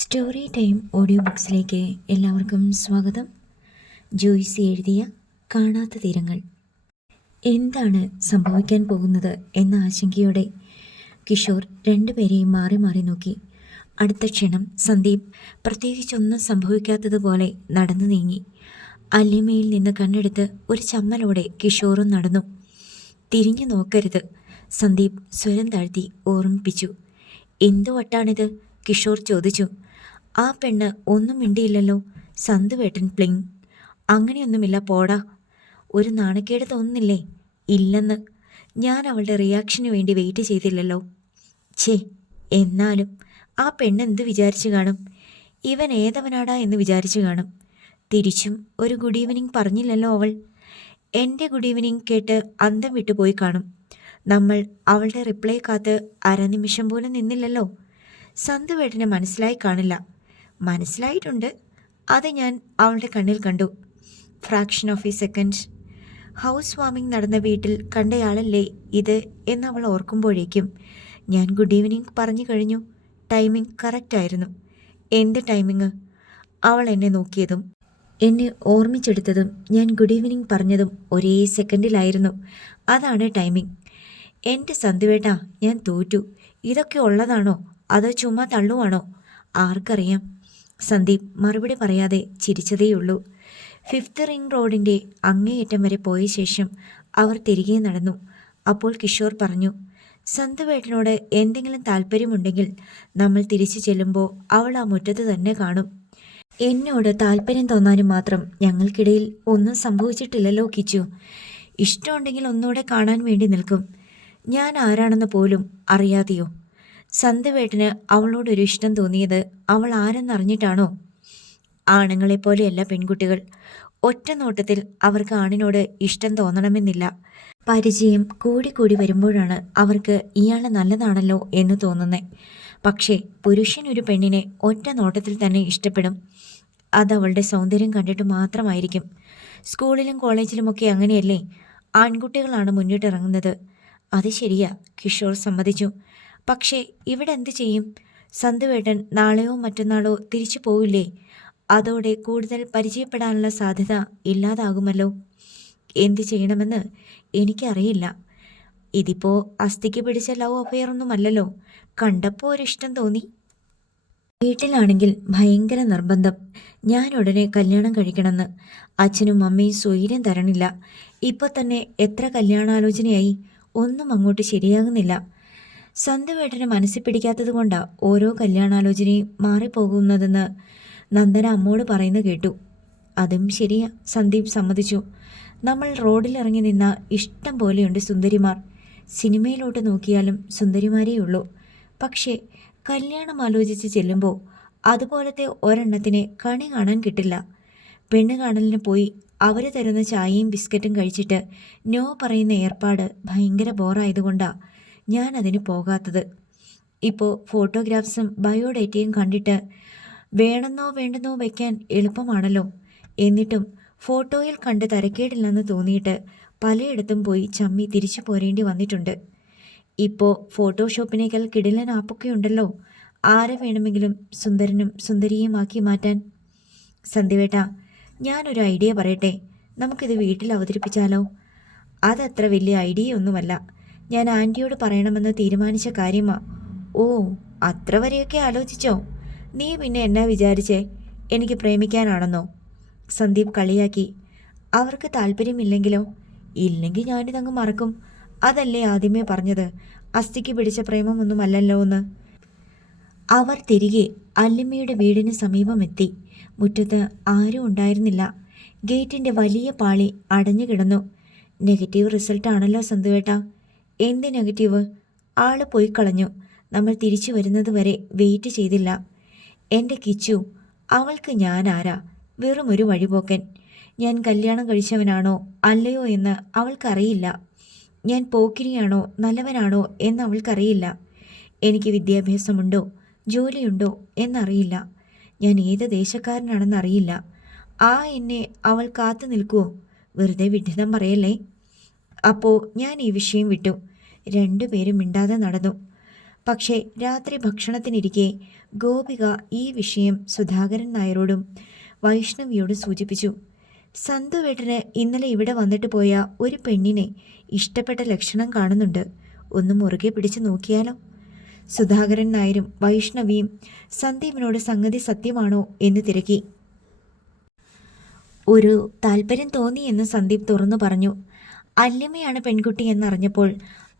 Story time audio ബുക്സിലേക്ക് എല്ലാവർക്കും സ്വാഗതം. ജോയ്സി എഴുതിയ കാണാത്ത തീരങ്ങൾ. എന്താണ് സംഭവിക്കാൻ പോകുന്നത് എന്ന ആശങ്കയോടെ കിഷോർ രണ്ടുപേരെയും മാറി മാറി നോക്കി. അടുത്ത ക്ഷണം സന്ദീപ് പ്രത്യേകിച്ചൊന്നും സംഭവിക്കാത്തതുപോലെ നടന്നു നീങ്ങി. അല്ലിമയിൽ നിന്ന് കണ്ണെടുത്ത് ഒരു ചമ്മലോടെ കിഷോറും നടന്നു. തിരിഞ്ഞു നോക്കരുത്, സന്ദീപ് സ്വരം താഴ്ത്തി ഓർമ്മിപ്പിച്ചു. എന്തു വട്ടാണിത്? കിഷോർ ചോദിച്ചു. ആ പെണ്ണ് ഒന്നും മിണ്ടിയില്ലല്ലോ. സന്തുവേട്ടൻ പ്ലിങ്. അങ്ങനെയൊന്നുമില്ല, പോടാ. ഒരു നാണക്കേട് തോന്നുന്നില്ലേ? ഇല്ലെന്ന്. ഞാൻ അവളുടെ റിയാക്ഷന് വേണ്ടി വെയിറ്റ് ചെയ്തില്ലല്ലോ. ഛേ, എന്നാലും ആ പെണ്ണെന്ത് വിചാരിച്ചു കാണും? ഇവൻ ഏതവനാടാ എന്ന് വിചാരിച്ചു കാണും. തിരിച്ചും ഒരു ഗുഡ് ഈവനിങ് പറഞ്ഞില്ലല്ലോ അവൾ. എൻ്റെ ഗുഡ് ഈവനിങ് കേട്ട് അന്തം വിട്ടുപോയി കാണും. നമ്മൾ അവളുടെ റിപ്ലൈ കാത്ത് അരനിമിഷം പോലും നിന്നില്ലല്ലോ. സന്തുവേട്ടന് മനസ്സിലായി കാണില്ല. മനസ്സിലായിട്ടുണ്ട്, അത് ഞാൻ അവളുടെ കണ്ണിൽ കണ്ടു. Fraction of A second. House warming നടന്ന വീട്ടിൽ കണ്ടയാളല്ലേ ഇത് എന്നവൾ ഓർക്കുമ്പോഴേക്കും ഞാൻ ഗുഡ് ഈവനിങ് പറഞ്ഞു കഴിഞ്ഞു. ടൈമിംഗ് കറക്റ്റായിരുന്നു. എന്ത് ടൈമിങ്? അവൾ എന്നെ നോക്കിയതും എന്നെ ഓർമ്മിച്ചെടുത്തതും ഞാൻ ഗുഡ് ഈവനിങ് പറഞ്ഞതും ഒരേ സെക്കൻഡിലായിരുന്നു. അതാണ് ടൈമിംഗ്. എൻ്റെ സന്തുവേട്ടാ, ഞാൻ തോറ്റു. ഇതൊക്കെ ഉള്ളതാണോ അതോ ചുമ്മാ തള്ളുവാണോ? ആർക്കറിയാം. സന്ദീപ് മറുപടി പറയാതെ ചിരിച്ചതേയുള്ളൂ. 5th റിംഗ് റോഡിൻ്റെ അങ്ങേയറ്റം വരെ പോയ ശേഷം അവർ തിരികെ നടന്നു. അപ്പോൾ കിഷോർ പറഞ്ഞു, സന്തുവേട്ടനോട് എന്തെങ്കിലും താല്പര്യമുണ്ടെങ്കിൽ നമ്മൾ തിരിച്ചു ചെല്ലുമ്പോൾ അവൾ ആ മുറ്റത്ത് തന്നെ കാണും. എന്നോട് താല്പര്യം തോന്നാനും മാത്രം ഞങ്ങൾക്കിടയിൽ ഒന്നും സംഭവിച്ചിട്ടില്ലല്ലോ കിച്ചു. ഇഷ്ടമുണ്ടെങ്കിൽ ഒന്നുകൂടെ കാണാൻ വേണ്ടി നിൽക്കും. ഞാൻ ആരാണെന്ന് പോലും അറിയാതെയോ? സന്തുവേട്ടന് അവളോടൊരു ഇഷ്ടം തോന്നിയത് അവൾ ആരെന്നറിഞ്ഞിട്ടാണോ? ആണുങ്ങളെപ്പോലെയല്ല പെൺകുട്ടികൾ. ഒറ്റ നോട്ടത്തിൽ അവർക്ക് ആണിനോട് ഇഷ്ടം തോന്നണമെന്നില്ല. പരിചയം കൂടി വരുമ്പോഴാണ് അവർക്ക് ഇയാളെ നല്ലതാണല്ലോ എന്ന് തോന്നുന്നത്. പക്ഷേ പുരുഷൻ ഒരു പെണ്ണിനെ ഒറ്റ നോട്ടത്തിൽ തന്നെ ഇഷ്ടപ്പെടും. അതവളുടെ സൗന്ദര്യം കണ്ടിട്ട് മാത്രമായിരിക്കും. സ്കൂളിലും കോളേജിലുമൊക്കെ അങ്ങനെയല്ലേ? ആൺകുട്ടികളാണ് മുന്നിട്ടിറങ്ങുന്നത്. അത് ശരിയാ, കിഷോർ സമ്മതിച്ചു. പക്ഷേ ഇവിടെ എന്ത് ചെയ്യും? സന്തുവേട്ടൻ നാളെയോ മറ്റന്നാളോ തിരിച്ചു പോവില്ലേ? അതോടെ കൂടുതൽ പരിചയപ്പെടാനുള്ള സാധ്യത ഇല്ലാതാകുമല്ലോ. എന്ത് ചെയ്യണമെന്ന് എനിക്കറിയില്ല. ഇതിപ്പോൾ അസ്ഥിക്ക് പിടിച്ച ലവ് അഫെയർ ഒന്നുമല്ലല്ലോ. കണ്ടപ്പോൾ ഒരിഷ്ടം തോന്നി. വീട്ടിലാണെങ്കിൽ ഭയങ്കര നിർബന്ധം, ഞാൻ ഉടനെ കല്യാണം കഴിക്കണമെന്ന്. അച്ഛനും അമ്മയും സ്വൈര്യം തരണില്ല. ഇപ്പോൾ തന്നെ എത്ര കല്യാണാലോചനയായി, ഒന്നും അങ്ങോട്ട് ശരിയാകുന്നില്ല. സന്തുവേട്ടന് മനസ്സിൽ പിടിക്കാത്തത് കൊണ്ടാണ് ഓരോ കല്യാണാലോചനയും മാറിപ്പോകുന്നതെന്ന് നന്ദന അമ്മോട് പറയുന്നത് കേട്ടു. അതും ശരിയാ, സന്ദീപ് സമ്മതിച്ചു. നമ്മൾ റോഡിലിറങ്ങി നിന്ന ഇഷ്ടം പോലെയുണ്ട് സുന്ദരിമാർ. സിനിമയിലോട്ട് നോക്കിയാലും സുന്ദരിമാരേയുള്ളൂ. പക്ഷേ കല്യാണം ആലോചിച്ച് ചെല്ലുമ്പോൾ അതുപോലത്തെ ഒരെണ്ണത്തിനെ കണി കാണാൻ കിട്ടില്ല. പെണ്ണ് കാണലിന് പോയി അവർ തരുന്ന ചായയും ബിസ്ക്കറ്റും കഴിച്ചിട്ട് നോ പറയുന്ന ഏർപ്പാട് ഭയങ്കര ബോറായതുകൊണ്ടാണ് ഞാൻ അതിന് പോകാത്തത്. ഇപ്പോൾ ഫോട്ടോഗ്രാഫ്സും ബയോഡേറ്റയും കണ്ടിട്ട് വേണമെന്നോ വയ്ക്കാൻ എളുപ്പമാണല്ലോ. എന്നിട്ടും ഫോട്ടോയിൽ കണ്ട് തരക്കേടില്ലെന്ന് തോന്നിയിട്ട് പലയിടത്തും പോയി ചമ്മി തിരിച്ചു പോരേണ്ടി വന്നിട്ടുണ്ട്. ഇപ്പോൾ ഫോട്ടോഷോപ്പിനേക്കാൾ കിടിലൻ ആപ്പൊക്കെ ഉണ്ടല്ലോ, ആരെ വേണമെങ്കിലും സുന്ദരനും സുന്ദരിയുമാക്കി മാറ്റാൻ. സന്ധ്യവേട്ടാ, ഞാനൊരു ഐഡിയ പറയട്ടെ, നമുക്കിത് വീട്ടിൽ അവതരിപ്പിച്ചാലോ? അതത്ര വലിയ ഐഡിയയൊന്നുമല്ല. ഞാൻ ആൻറ്റിയോട് പറയണമെന്ന് തീരുമാനിച്ച കാര്യമാ. ഓ, അത്ര വരെയൊക്കെ ആലോചിച്ചോ? നീ പിന്നെ എന്നാ വിചാരിച്ചേ, എനിക്ക് പ്രേമിക്കാനാണെന്നോ? സന്ദീപ് കളിയാക്കി. അവർക്ക് താല്പര്യമില്ലെങ്കിലോ? ഇല്ലെങ്കിൽ ഞാനിതങ്ങ് മറക്കും. അതല്ലേ ആദ്യമേ പറഞ്ഞത്, അസ്ഥിക്ക് പിടിച്ച പ്രേമമൊന്നുമല്ലല്ലോ എന്ന്. അവർ തിരികെ അല്ലിമ്മയുടെ വീടിന് സമീപമെത്തി. മുറ്റത്ത് ആരും ഉണ്ടായിരുന്നില്ല. ഗേറ്റിൻ്റെ വലിയ പാളി അടഞ്ഞു കിടന്നു. നെഗറ്റീവ് റിസൾട്ടാണല്ലോ സന്തുവേട്ടാ. എന്ത് നെഗറ്റീവ്? ആള് പോയി കളഞ്ഞു. നമ്മൾ തിരിച്ചു വരുന്നത് വരെ വെയിറ്റ് ചെയ്തില്ല. എൻ്റെ കിച്ചു, അവൾക്ക് ഞാൻ ആരാ? വെറും ഒരു വഴിപോക്കൻ. ഞാൻ കല്യാണം കഴിച്ചവനാണോ അല്ലയോ എന്ന് അവൾക്കറിയില്ല. ഞാൻ പോക്കിരിയാണോ നല്ലവനാണോ എന്ന് അവൾക്കറിയില്ല. എനിക്ക് വിദ്യാഭ്യാസമുണ്ടോ ജോലിയുണ്ടോ എന്നറിയില്ല. ഞാൻ ഏത് ദേശക്കാരനാണെന്നറിയില്ല. എന്നെ അവൾ കാത്തു നിൽക്കുമോ? വെറുതെ വിഡ്ഢിതം പറയല്ലേ. അപ്പോൾ ഞാൻ ഈ വിഷയം വിട്ടു. രണ്ടുപേരും മിണ്ടാതെ നടന്നു. പക്ഷേ രാത്രി ഭക്ഷണത്തിനിരിക്കെ ഗോപിക ഈ വിഷയം സുധാകരൻ നായരോടും വൈഷ്ണവിയോടും സൂചിപ്പിച്ചു. സന്തുവേട്ടന് ഇന്നലെ ഇവിടെ വന്നിട്ട് പോയ ഒരു പെണ്ണിനെ ഇഷ്ടപ്പെട്ട ലക്ഷണം കാണുന്നുണ്ട്. ഒന്ന് മുറുകെ പിടിച്ചു നോക്കിയാലോ? സുധാകരൻ നായരും വൈഷ്ണവിയും സന്ദീപിനോട് സംഗതി സത്യമാണോ എന്ന് തിരക്കി. ഒരു താല്പര്യം തോന്നിയെന്ന് സന്ദീപ് തുറന്നു പറഞ്ഞു. അല്യമ്മയാണ് പെൺകുട്ടി എന്നറിഞ്ഞപ്പോൾ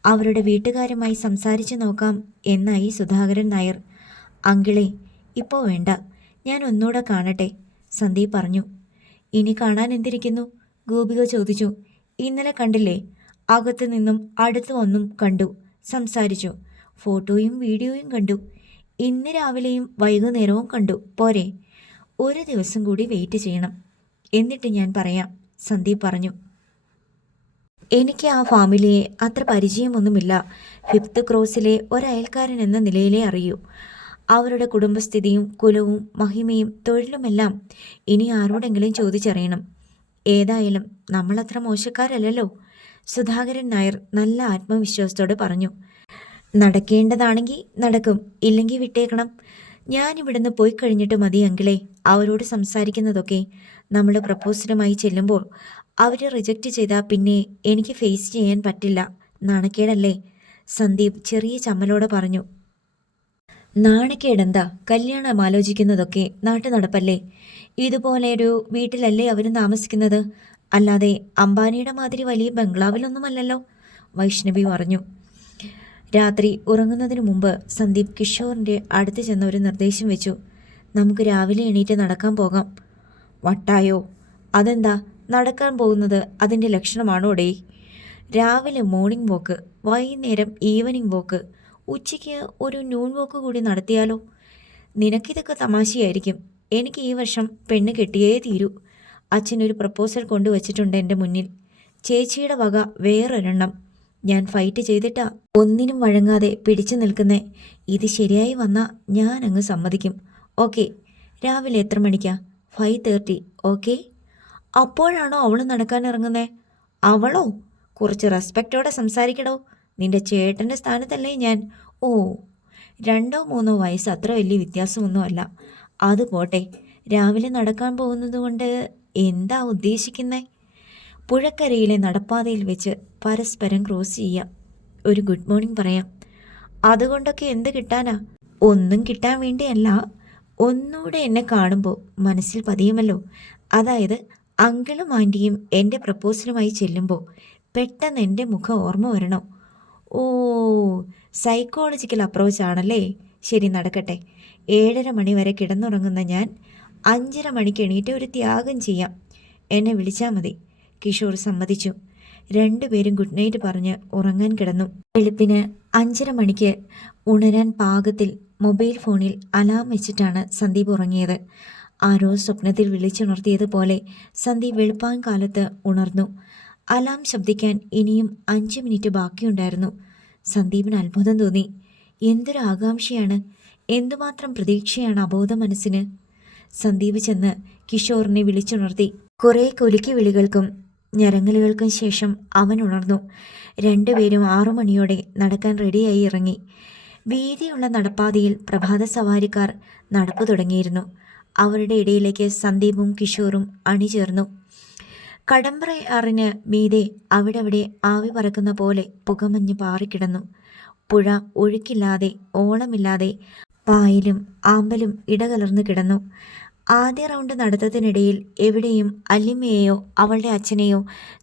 അവരുടെ വീട്ടുകാരുമായി സംസാരിച്ചു നോക്കാം എന്നായി സുധാകരൻ നായർ. അങ്കിളെ, ഇപ്പോൾ വേണ്ട, ഞാൻ ഒന്നുകൂടെ കാണട്ടെ, സന്ദീപ് പറഞ്ഞു. ഇനി കാണാൻ എന്തിരിക്കുന്നു? ഗോപിക ചോദിച്ചു. ഇന്നലെ കണ്ടില്ലേ? അകത്തു നിന്നും അടുത്തു വന്നും കണ്ടു, സംസാരിച്ചു, ഫോട്ടോയും വീഡിയോയും കണ്ടു. ഇന്ന് രാവിലെയും വൈകുന്നേരവും കണ്ടു. പോരെ? ഒരു ദിവസം കൂടി വെയിറ്റ് ചെയ്യണം, എന്നിട്ട് ഞാൻ പറയാം, സന്ദീപ് പറഞ്ഞു. എനിക്ക് ആ ഫാമിലിയെ അത്ര പരിചയമൊന്നുമില്ല. 5th ക്രോസിലെ ഒരയൽക്കാരൻ എന്ന നിലയിലേ അറിയൂ. അവരുടെ കുടുംബസ്ഥിതിയും കുലവും മഹിമയും തൊഴിലുമെല്ലാം ഇനി ആരോടെങ്കിലും ചോദിച്ചറിയണം. ഏതായാലും നമ്മളത്ര മോശക്കാരല്ലല്ലോ, സുധാകരൻ നായർ നല്ല ആത്മവിശ്വാസത്തോടെ പറഞ്ഞു. നടക്കേണ്ടതാണെങ്കിൽ നടക്കും, ഇല്ലെങ്കിൽ വിട്ടേക്കണം. ഞാനിവിടുന്ന് പോയി കഴിഞ്ഞിട്ട് മതി അങ്കിളെ അവരോട് സംസാരിക്കുന്നതൊക്കെ. നമ്മൾ പ്രപ്പോസലുമായി ചെല്ലുമ്പോൾ അവർ റിജക്റ്റ് ചെയ്താൽ പിന്നെ എനിക്ക് ഫേസ് ചെയ്യാൻ പറ്റില്ല. നാണക്കേടല്ലേ? സന്ദീപ് ചെറിയ ചമ്മലോടെ പറഞ്ഞു. നാണക്കേടെന്താ? കല്യാണം ആലോചിക്കുന്നതൊക്കെ നാട്ടു നടപ്പല്ലേ? ഇതുപോലെ ഒരു വീട്ടിലല്ലേ അവരും താമസിക്കുന്നത്, അല്ലാതെ അംബാനിയുടെ മാതിരി വലിയ ബംഗ്ലാവിലൊന്നുമല്ലല്ലോ, വൈഷ്ണവി പറഞ്ഞു. രാത്രി ഉറങ്ങുന്നതിന് മുമ്പ് സന്ദീപ് കിഷോറിൻ്റെ അടുത്ത് ചെന്ന ഒരു നിർദ്ദേശം വെച്ചു. നമുക്ക് രാവിലെ എണീറ്റ് നടക്കാൻ പോകാം. വട്ടായോ? അതെന്താ? നടക്കാൻ പോകുന്നത് അതിൻ്റെ ലക്ഷണമാണോ ഡേ? രാവിലെ മോർണിംഗ് വോക്ക്, വൈകുന്നേരം ഈവനിങ് വോക്ക്, ഉച്ചയ്ക്ക് ഒരു നൂൺ വോക്ക് കൂടി നടത്തിയാലോ? നിനക്കിതൊക്കെ തമാശയായിരിക്കും. എനിക്ക് ഈ വർഷം പെണ്ണ് കെട്ടിയേ തീരൂ. അച്ഛനൊരു പ്രപ്പോസൽ കൊണ്ടുവച്ചിട്ടുണ്ട് എൻ്റെ മുന്നിൽ. ചേച്ചിയുടെ വക വേറൊരെണ്ണം. ഞാൻ ഫൈറ്റ് ചെയ്തിട്ടാ ഒന്നിനും വഴങ്ങാതെ പിടിച്ചു നിൽക്കുന്നേ. ഇത് ശരിയായി വന്നാൽ ഞാൻ അങ്ങ് സമ്മതിക്കും. ഓക്കെ, രാവിലെ എത്ര മണിക്കാ? 5:30. ഓക്കെ. അപ്പോഴാണോ അവൾ നടക്കാൻ ഇറങ്ങുന്നേ? അവളോ? കുറച്ച് റെസ്പെക്റ്റോടെ സംസാരിക്കടോ. നിന്റെ ചേട്ടൻ്റെ സ്ഥാനത്തല്ലേ ഞാൻ. ഓ, 2 or 3 വയസ്സ് അത്ര വലിയ വ്യത്യാസമൊന്നുമല്ല. അത് പോട്ടെ, രാവിലെ നടക്കാൻ പോകുന്നത് കൊണ്ട് എന്താ ഉദ്ദേശിക്കുന്നേ? പുഴക്കരയിലെ നടപ്പാതയിൽ വെച്ച് പരസ്പരം ക്രോസ് ചെയ്യാം, ഒരു ഗുഡ് മോർണിംഗ് പറയാം. അതുകൊണ്ടൊക്കെ എന്ത് കിട്ടാനാ? ഒന്നും കിട്ടാൻ വേണ്ടിയല്ല, ഒന്നുകൂടെ എന്നെ കാണുമ്പോൾ മനസ്സിൽ പതിയുമല്ലോ. അതായത് അങ്കിളും ആൻറ്റിയും എൻ്റെ പ്രപ്പോസലുമായി ചെല്ലുമ്പോൾ പെട്ടെന്ന് എൻ്റെ മുഖം ഓർമ്മ വരണം. ഓ, സൈക്കോളജിക്കൽ അപ്രോച്ചാണല്ലേ. ശരി, നടക്കട്ടെ. 7:30 മണി വരെ കിടന്നുറങ്ങുന്ന ഞാൻ 5:30 മണിക്ക് എണീറ്റ് ഒരു ത്യാഗം ചെയ്യാം. എന്നെ വിളിച്ചാൽ മതി. കിഷോർ സമ്മതിച്ചു. രണ്ടുപേരും ഗുഡ് നൈറ്റ് പറഞ്ഞ് ഉറങ്ങാൻ കിടന്നു. വെളുപ്പിന് 5:30 മണിക്ക് ഉണരാൻ പാകത്തിൽ മൊബൈൽ ഫോണിൽ അലാം വെച്ചിട്ടാണ് സന്ദീപ് ഉറങ്ങിയത്. ആരോ സ്വപ്നത്തിൽ വിളിച്ചുണർത്തിയതുപോലെ സന്ദീപ് വെളുപ്പാൻ കാലത്ത് ഉണർന്നു. അലാം ശബ്ദിക്കാൻ ഇനിയും 5 മിനിറ്റ് ബാക്കിയുണ്ടായിരുന്നു. സന്ദീപിന് അത്ഭുതം തോന്നി. എന്തൊരു ആകാംക്ഷയാണ്, എന്തുമാത്രം പ്രതീക്ഷയാണ് അബോധ മനസ്സിന്. സന്ദീപ് ചെന്ന് കിഷോറിനെ വിളിച്ചുണർത്തി. കുറേ കുലുക്കി വിളികൾക്കും ഞരങ്ങലുകൾക്കും ശേഷം അവൻ ഉണർന്നു. രണ്ടുപേരും 6 മണിയോടെ നടക്കാൻ റെഡിയായി ഇറങ്ങി. വീതിയുള്ള നടപ്പാതയിൽ പ്രഭാത സവാരിക്കാർ നടപ്പു തുടങ്ങിയിരുന്നു. അവരുടെ ഇടയിലേക്ക് സന്ദീപും കിഷോറും അണിചേർന്നു. കടമ്പ്രയാറിന് മീതെ അവിടെ ആവി പറക്കുന്ന പോലെ പുകമഞ്ഞ് പാറിക്കിടന്നു. പുഴ ഒഴുക്കില്ലാതെ ഓളമില്ലാതെ പായലും ആമ്പലും ഇടകലർന്നു കിടന്നു. ആദ്യ റൗണ്ട് നടത്തത്തിനിടയിൽ എവിടെയും അല്ലിമയെയോ അവളുടെ അച്ഛനെയോ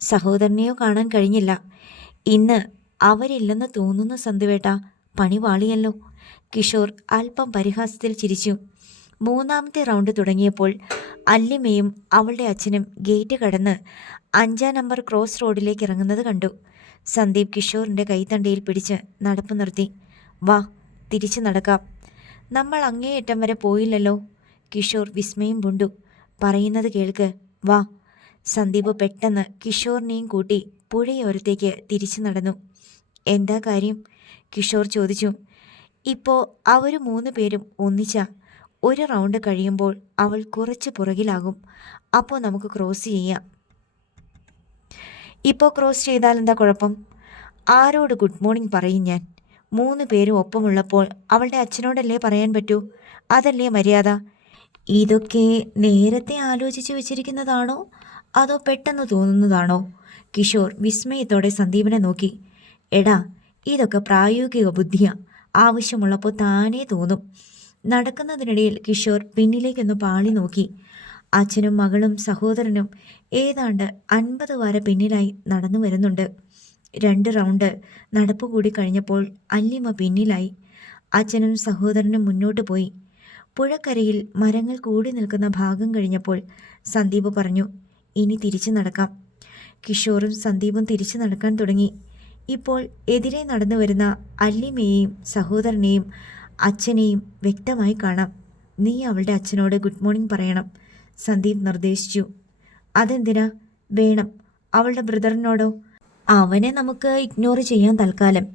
സഹോദരനെയോ കാണാൻ കഴിഞ്ഞില്ല. ഇന്ന് അവരില്ലെന്ന് തോന്നുന്നു സന്തുവേട്ട, പണി പാളിയല്ലോ. കിഷോർ അല്പം പരിഹാസത്തിൽ ചിരിച്ചു. 3ാമത്തെ റൗണ്ട് തുടങ്ങിയപ്പോൾ അല്ലിമയും അവളുടെ അച്ഛനും ഗേറ്റ് കടന്ന് 5ാം നമ്പർ ക്രോസ് റോഡിലേക്ക് ഇറങ്ങുന്നത് കണ്ടു. സന്ദീപ് കിഷോറിൻ്റെ കൈത്തണ്ടയിൽ പിടിച്ച് നടപ്പ് നിർത്തി. വാ, തിരിച്ചു നടക്കാം. നമ്മൾ അങ്ങേയറ്റം വരെ പോയില്ലല്ലോ. കിഷോർ വിസ്മയം പൂണ്ടു. പറയുന്നത് കേൾക്ക്, വാ. സന്ദീപ് പെട്ടെന്ന് കിഷോറിനെയും കൂട്ടി പുഴയോരത്തേക്ക് തിരിച്ചു നടന്നു. എന്താ കാര്യം? കിഷോർ ചോദിച്ചു. ഇപ്പോൾ അവർ 3 പേരും ഒന്നിച്ച ഒരു റൗണ്ട് കഴിയുമ്പോൾ അവൾ കുറച്ച് പുറകിലാകും. അപ്പോൾ നമുക്ക് ക്രോസ് ചെയ്യാം. ഇപ്പോൾ ക്രോസ് ചെയ്താൽ എന്താ കുഴപ്പം? ആരോട് ഗുഡ് മോർണിംഗ് പറയും ഞാൻ? 3 പേരും ഒപ്പമുള്ളപ്പോൾ അവളുടെ അച്ഛനോടല്ലേ പറയാൻ പറ്റൂ. അതല്ലേ മര്യാദ. ഇതൊക്കെ നേരത്തെ ആലോചിച്ചു വെച്ചിരിക്കുന്നതാണോ അതോ പെട്ടെന്ന് തോന്നുന്നതാണോ? കിഷോർ വിസ്മയത്തോടെ സന്ദീപിനെ നോക്കി. എടാ, ഇതൊക്കെ പ്രായോഗിക ബുദ്ധിയാ. ആവശ്യമുള്ളപ്പോൾ താനേ തോന്നും. നടക്കുന്നതിനിടയിൽ കിഷോർ പിന്നിലേക്കൊന്ന് പാളി നോക്കി. അച്ഛനും മകളും സഹോദരനും ഏതാണ്ട് 50 വര പിന്നിലായി നടന്നു വരുന്നുണ്ട്. 2 റൗണ്ട് നടപ്പ് കൂടി കഴിഞ്ഞപ്പോൾ അല്ലിമ പിന്നിലായി. അച്ഛനും സഹോദരനും മുന്നോട്ട് പോയി. പുഴക്കരയിൽ മരങ്ങൾ കൂടി നിൽക്കുന്ന ഭാഗം കഴിഞ്ഞപ്പോൾ സന്ദീപ് പറഞ്ഞു, ഇനി തിരിച്ചു നടക്കാം. കിഷോറും സന്ദീപും തിരിച്ചു നടക്കാൻ തുടങ്ങി. ഇപ്പോൾ എതിരെ നടന്നു വരുന്ന അല്ലിമയെയും സഹോദരനെയും അച്ഛനെയും വ്യക്തമായി കാണാം. നീ അവളുടെ അച്ഛനോട് ഗുഡ് മോർണിംഗ് പറയണം, സന്ദീപ് നിർദ്ദേശിച്ചു. അതെന്തിനാ? വേണം. അവളുടെ ബ്രദറിനോടോ? അവനെ നമുക്ക് ഇഗ്നോർ ചെയ്യാൻ തൽക്കാലം.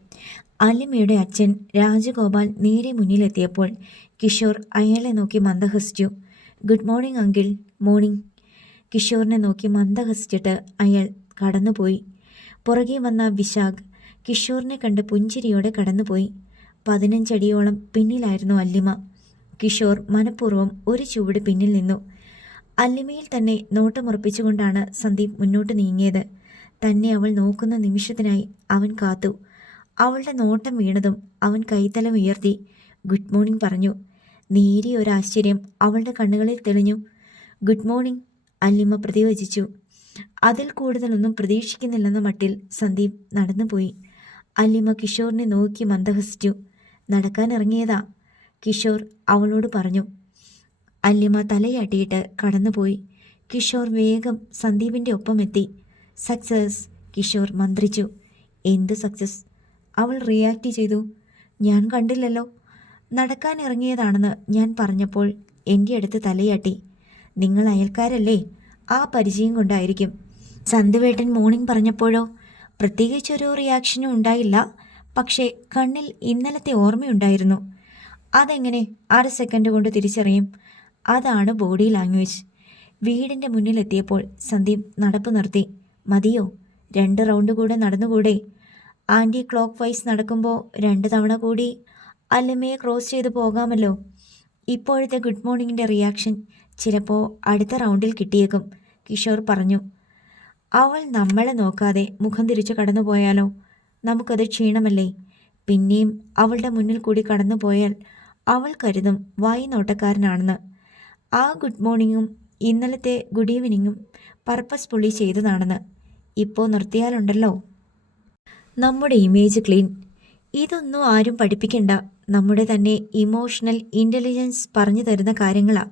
അല്ലിമയുടെ അച്ഛൻ രാജഗോപാൽ നേരെ മുന്നിലെത്തിയപ്പോൾ കിഷോർ അയാളെ നോക്കി മന്ദഹസിച്ചു. Good morning uncle. മോർണിംഗ്. കിഷോറിനെ നോക്കി മന്ദഹസിച്ചിട്ട് അയാൾ കടന്നുപോയി. പുറകെ വന്ന വിശാഖ് കിഷോറിനെ കണ്ട് പുഞ്ചിരിയോടെ കടന്നുപോയി. 15 അടിയോളം പിന്നിലായിരുന്നു അല്ലിമ. കിഷോർ മനഃപൂർവ്വം ഒരു ചുവട് പിന്നിൽ നിന്നു. അല്ലിമയിൽ തന്നെ നോട്ടമുറപ്പിച്ചുകൊണ്ടാണ് സന്ദീപ് മുന്നോട്ട് നീങ്ങിയത്. തന്നെ അവൾ നോക്കുന്ന നിമിഷത്തിനായി അവൻ കാത്തു. അവളുടെ നോട്ടം വീണതും അവൻ കൈത്തലം ഉയർത്തി ഗുഡ് മോർണിംഗ് പറഞ്ഞു. നേരിയൊരാശ്ചര്യം അവളുടെ കണ്ണുകളിൽ തെളിഞ്ഞു. ഗുഡ് മോർണിംഗ്, അല്ലിമ പ്രതിവചിച്ചു. അതിൽ കൂടുതലൊന്നും പ്രതീക്ഷിക്കുന്നില്ലെന്ന മട്ടിൽ സന്ദീപ് നടന്നുപോയി. അല്ലിമ കിഷോറിനെ നോക്കി മന്ദഹസിച്ചു. നടക്കാനിറങ്ങിയതാ, കിഷോർ അവളോട് പറഞ്ഞു. അല്ലിമ തലയാട്ടിയിട്ട് കടന്നുപോയി. കിഷോർ വേഗം സന്ദീപിൻ്റെ ഒപ്പം എത്തി. സക്സസ്, കിഷോർ മന്ത്രിച്ചു. എന്ത് സക്സസ്? അവൾ റിയാക്ട് ചെയ്തു. ഞാൻ കണ്ടില്ലല്ലോ. നടക്കാനിറങ്ങിയതാണെന്ന് ഞാൻ പറഞ്ഞപ്പോൾ എൻ്റെ അടുത്ത് തലയാട്ടി. നിങ്ങൾ അയൽക്കാരല്ലേ, ആ പരിചയം കൊണ്ടായിരിക്കും. സന്തുവേട്ടൻ മോർണിംഗ് പറഞ്ഞപ്പോഴോ പ്രത്യേകിച്ചൊരു റിയാക്ഷനും ഉണ്ടായില്ല. പക്ഷേ കണ്ണിൽ ഇന്നലത്തെ ഓർമ്മയുണ്ടായിരുന്നു. അതെങ്ങനെ 6 സെക്കൻഡ് കൊണ്ട് തിരിച്ചറിയും? അതാണ് ബോഡി ലാംഗ്വേജ്. വീടിൻ്റെ മുന്നിലെത്തിയപ്പോൾ സന്ദീപ് നടപ്പ് നിർത്തി. മതിയോ? 2 റൗണ്ട് കൂടെ നടന്നുകൂടെ? ആൻറ്റി ക്ലോക്ക് വൈസ് നടക്കുമ്പോൾ 2 തവണ കൂടി അല്ലിമയെ ക്രോസ് ചെയ്ത് പോകാമല്ലോ. ഇപ്പോഴത്തെ ഗുഡ് മോർണിംഗിൻ്റെ റിയാക്ഷൻ ചിലപ്പോൾ അടുത്ത റൗണ്ടിൽ കിട്ടിയേക്കും, കിഷോർ പറഞ്ഞു. അവൾ നമ്മളെ നോക്കാതെ മുഖം തിരിച്ചു കടന്നുപോയാലോ? നമുക്കത് ക്ഷീണമല്ലേ? പിന്നെയും അവളുടെ മുന്നിൽ കൂടി കടന്നുപോയാൽ അവൾ കരുതും വായി നോട്ടക്കാരനാണെന്ന്. ആ ഗുഡ് മോർണിംഗും ഇന്നലത്തെ ഗുഡ് ഈവനിങ്ങും പർപ്പസ്ഫുള്ളി ചെയ്തതാണെന്ന്. ഇപ്പോൾ നിർത്തിയാലുണ്ടല്ലോ നമ്മുടെ ഇമേജ് ക്ലീൻ. ഇതൊന്നും ആരും പഠിപ്പിക്കണ്ട, നമ്മുടെ തന്നെ ഇമോഷണൽ ഇൻ്റലിജൻസ് പറഞ്ഞു തരുന്ന കാര്യങ്ങളാ,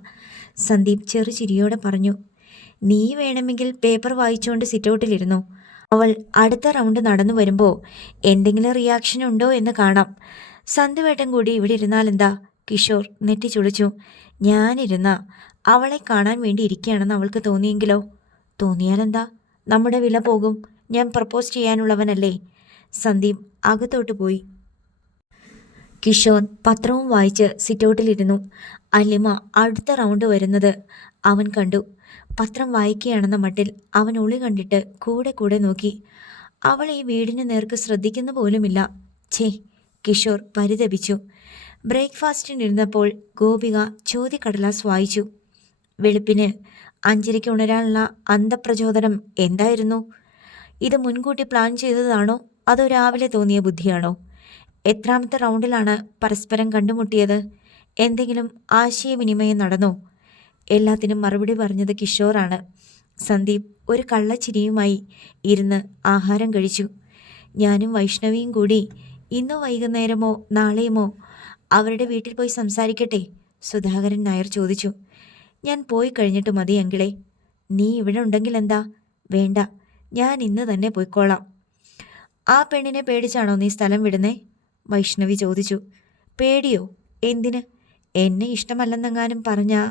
സന്ദീപ് ചെറുചിരിയോടെ പറഞ്ഞു. നീ വേണമെങ്കിൽ പേപ്പർ വായിച്ചുകൊണ്ട് സിറ്റൗട്ടിലിരുന്നു. അവൾ അടുത്ത റൗണ്ട് നടന്നു വരുമ്പോൾ എന്തെങ്കിലും റിയാക്ഷൻ ഉണ്ടോ എന്ന് കാണാം. സന്തുവേട്ടൻ കൂടി ഇവിടെ ഇരുന്നാലെന്താ? കിഷോർ നെറ്റിച്ചുളിച്ചു. ഞാനിരുന്ന അവളെ കാണാൻ വേണ്ടി ഇരിക്കുകയാണെന്ന് അവൾക്ക് തോന്നിയെങ്കിലോ? തോന്നിയാലെന്താ? നമ്മുടെ വില പോകും. ഞാൻ പ്രപ്പോസ് ചെയ്യാനുള്ളവനല്ലേ. സന്ദീപ് അകത്തോട്ട് പോയി. കിഷോർ പത്രവും വായിച്ച് സിറ്റൗട്ടിലിരുന്നു. അല്ലിമ അടുത്ത റൗണ്ട് വരുന്നത് അവൻ കണ്ടു. പത്രം വായിക്കുകയാണെന്ന മട്ടിൽ അവൻ ഒളി കണ്ടിട്ട് കൂടെ കൂടെ നോക്കി. അവൾ ഈ വീടിന് നേർക്ക് ശ്രദ്ധിക്കുന്ന പോലുമില്ല. ഛേ, കിഷോർ പരിതപിച്ചു. ബ്രേക്ക്ഫാസ്റ്റിനിരുന്നപ്പോൾ ഗോപിക ചോദ്യക്കടലാസ് വായിച്ചു. വെളുപ്പിന് 5:30 ഉണരാനുള്ള അന്തപ്രചോദനം എന്തായിരുന്നു? ഇത് മുൻകൂട്ടി പ്ലാൻ ചെയ്തതാണോ അതോ രാവിലെ തോന്നിയ ബുദ്ധിയാണോ? എത്രാമത്തെ റൗണ്ടിലാണ് പരസ്പരം കണ്ടുമുട്ടിയത്? എന്തെങ്കിലും ആശയവിനിമയം നടന്നോ? എല്ലാത്തിനും മറുപടി പറഞ്ഞത് കിഷോറാണ്. സന്ദീപ് ഒരു കള്ളച്ചിരിയുമായി ഇരുന്ന് ആഹാരം കഴിച്ചു. ഞാനും വൈഷ്ണവിയും കൂടി ഇന്നോ വൈകുന്നേരമോ നാളെയുമോ അവരുടെ വീട്ടിൽ പോയി സംസാരിക്കട്ടെ? സുധാകരൻ നായർ ചോദിച്ചു. ഞാൻ പോയി കഴിഞ്ഞിട്ട് മതി അങ്കിളെ. നീ ഇവിടെ ഉണ്ടെങ്കിൽ എന്താ? വേണ്ട, ഞാൻ ഇന്ന് തന്നെ പോയിക്കോളാം. ആ പെണ്ണിനെ പേടിച്ചാണോ നീ സ്ഥലം വിടുന്നേ? വൈഷ്ണവി ചോദിച്ചു. പേടിയോ? എന്തിന്? എന്നെ ഇഷ്ടമല്ലെന്നെങ്ങാനും പറഞ്ഞാ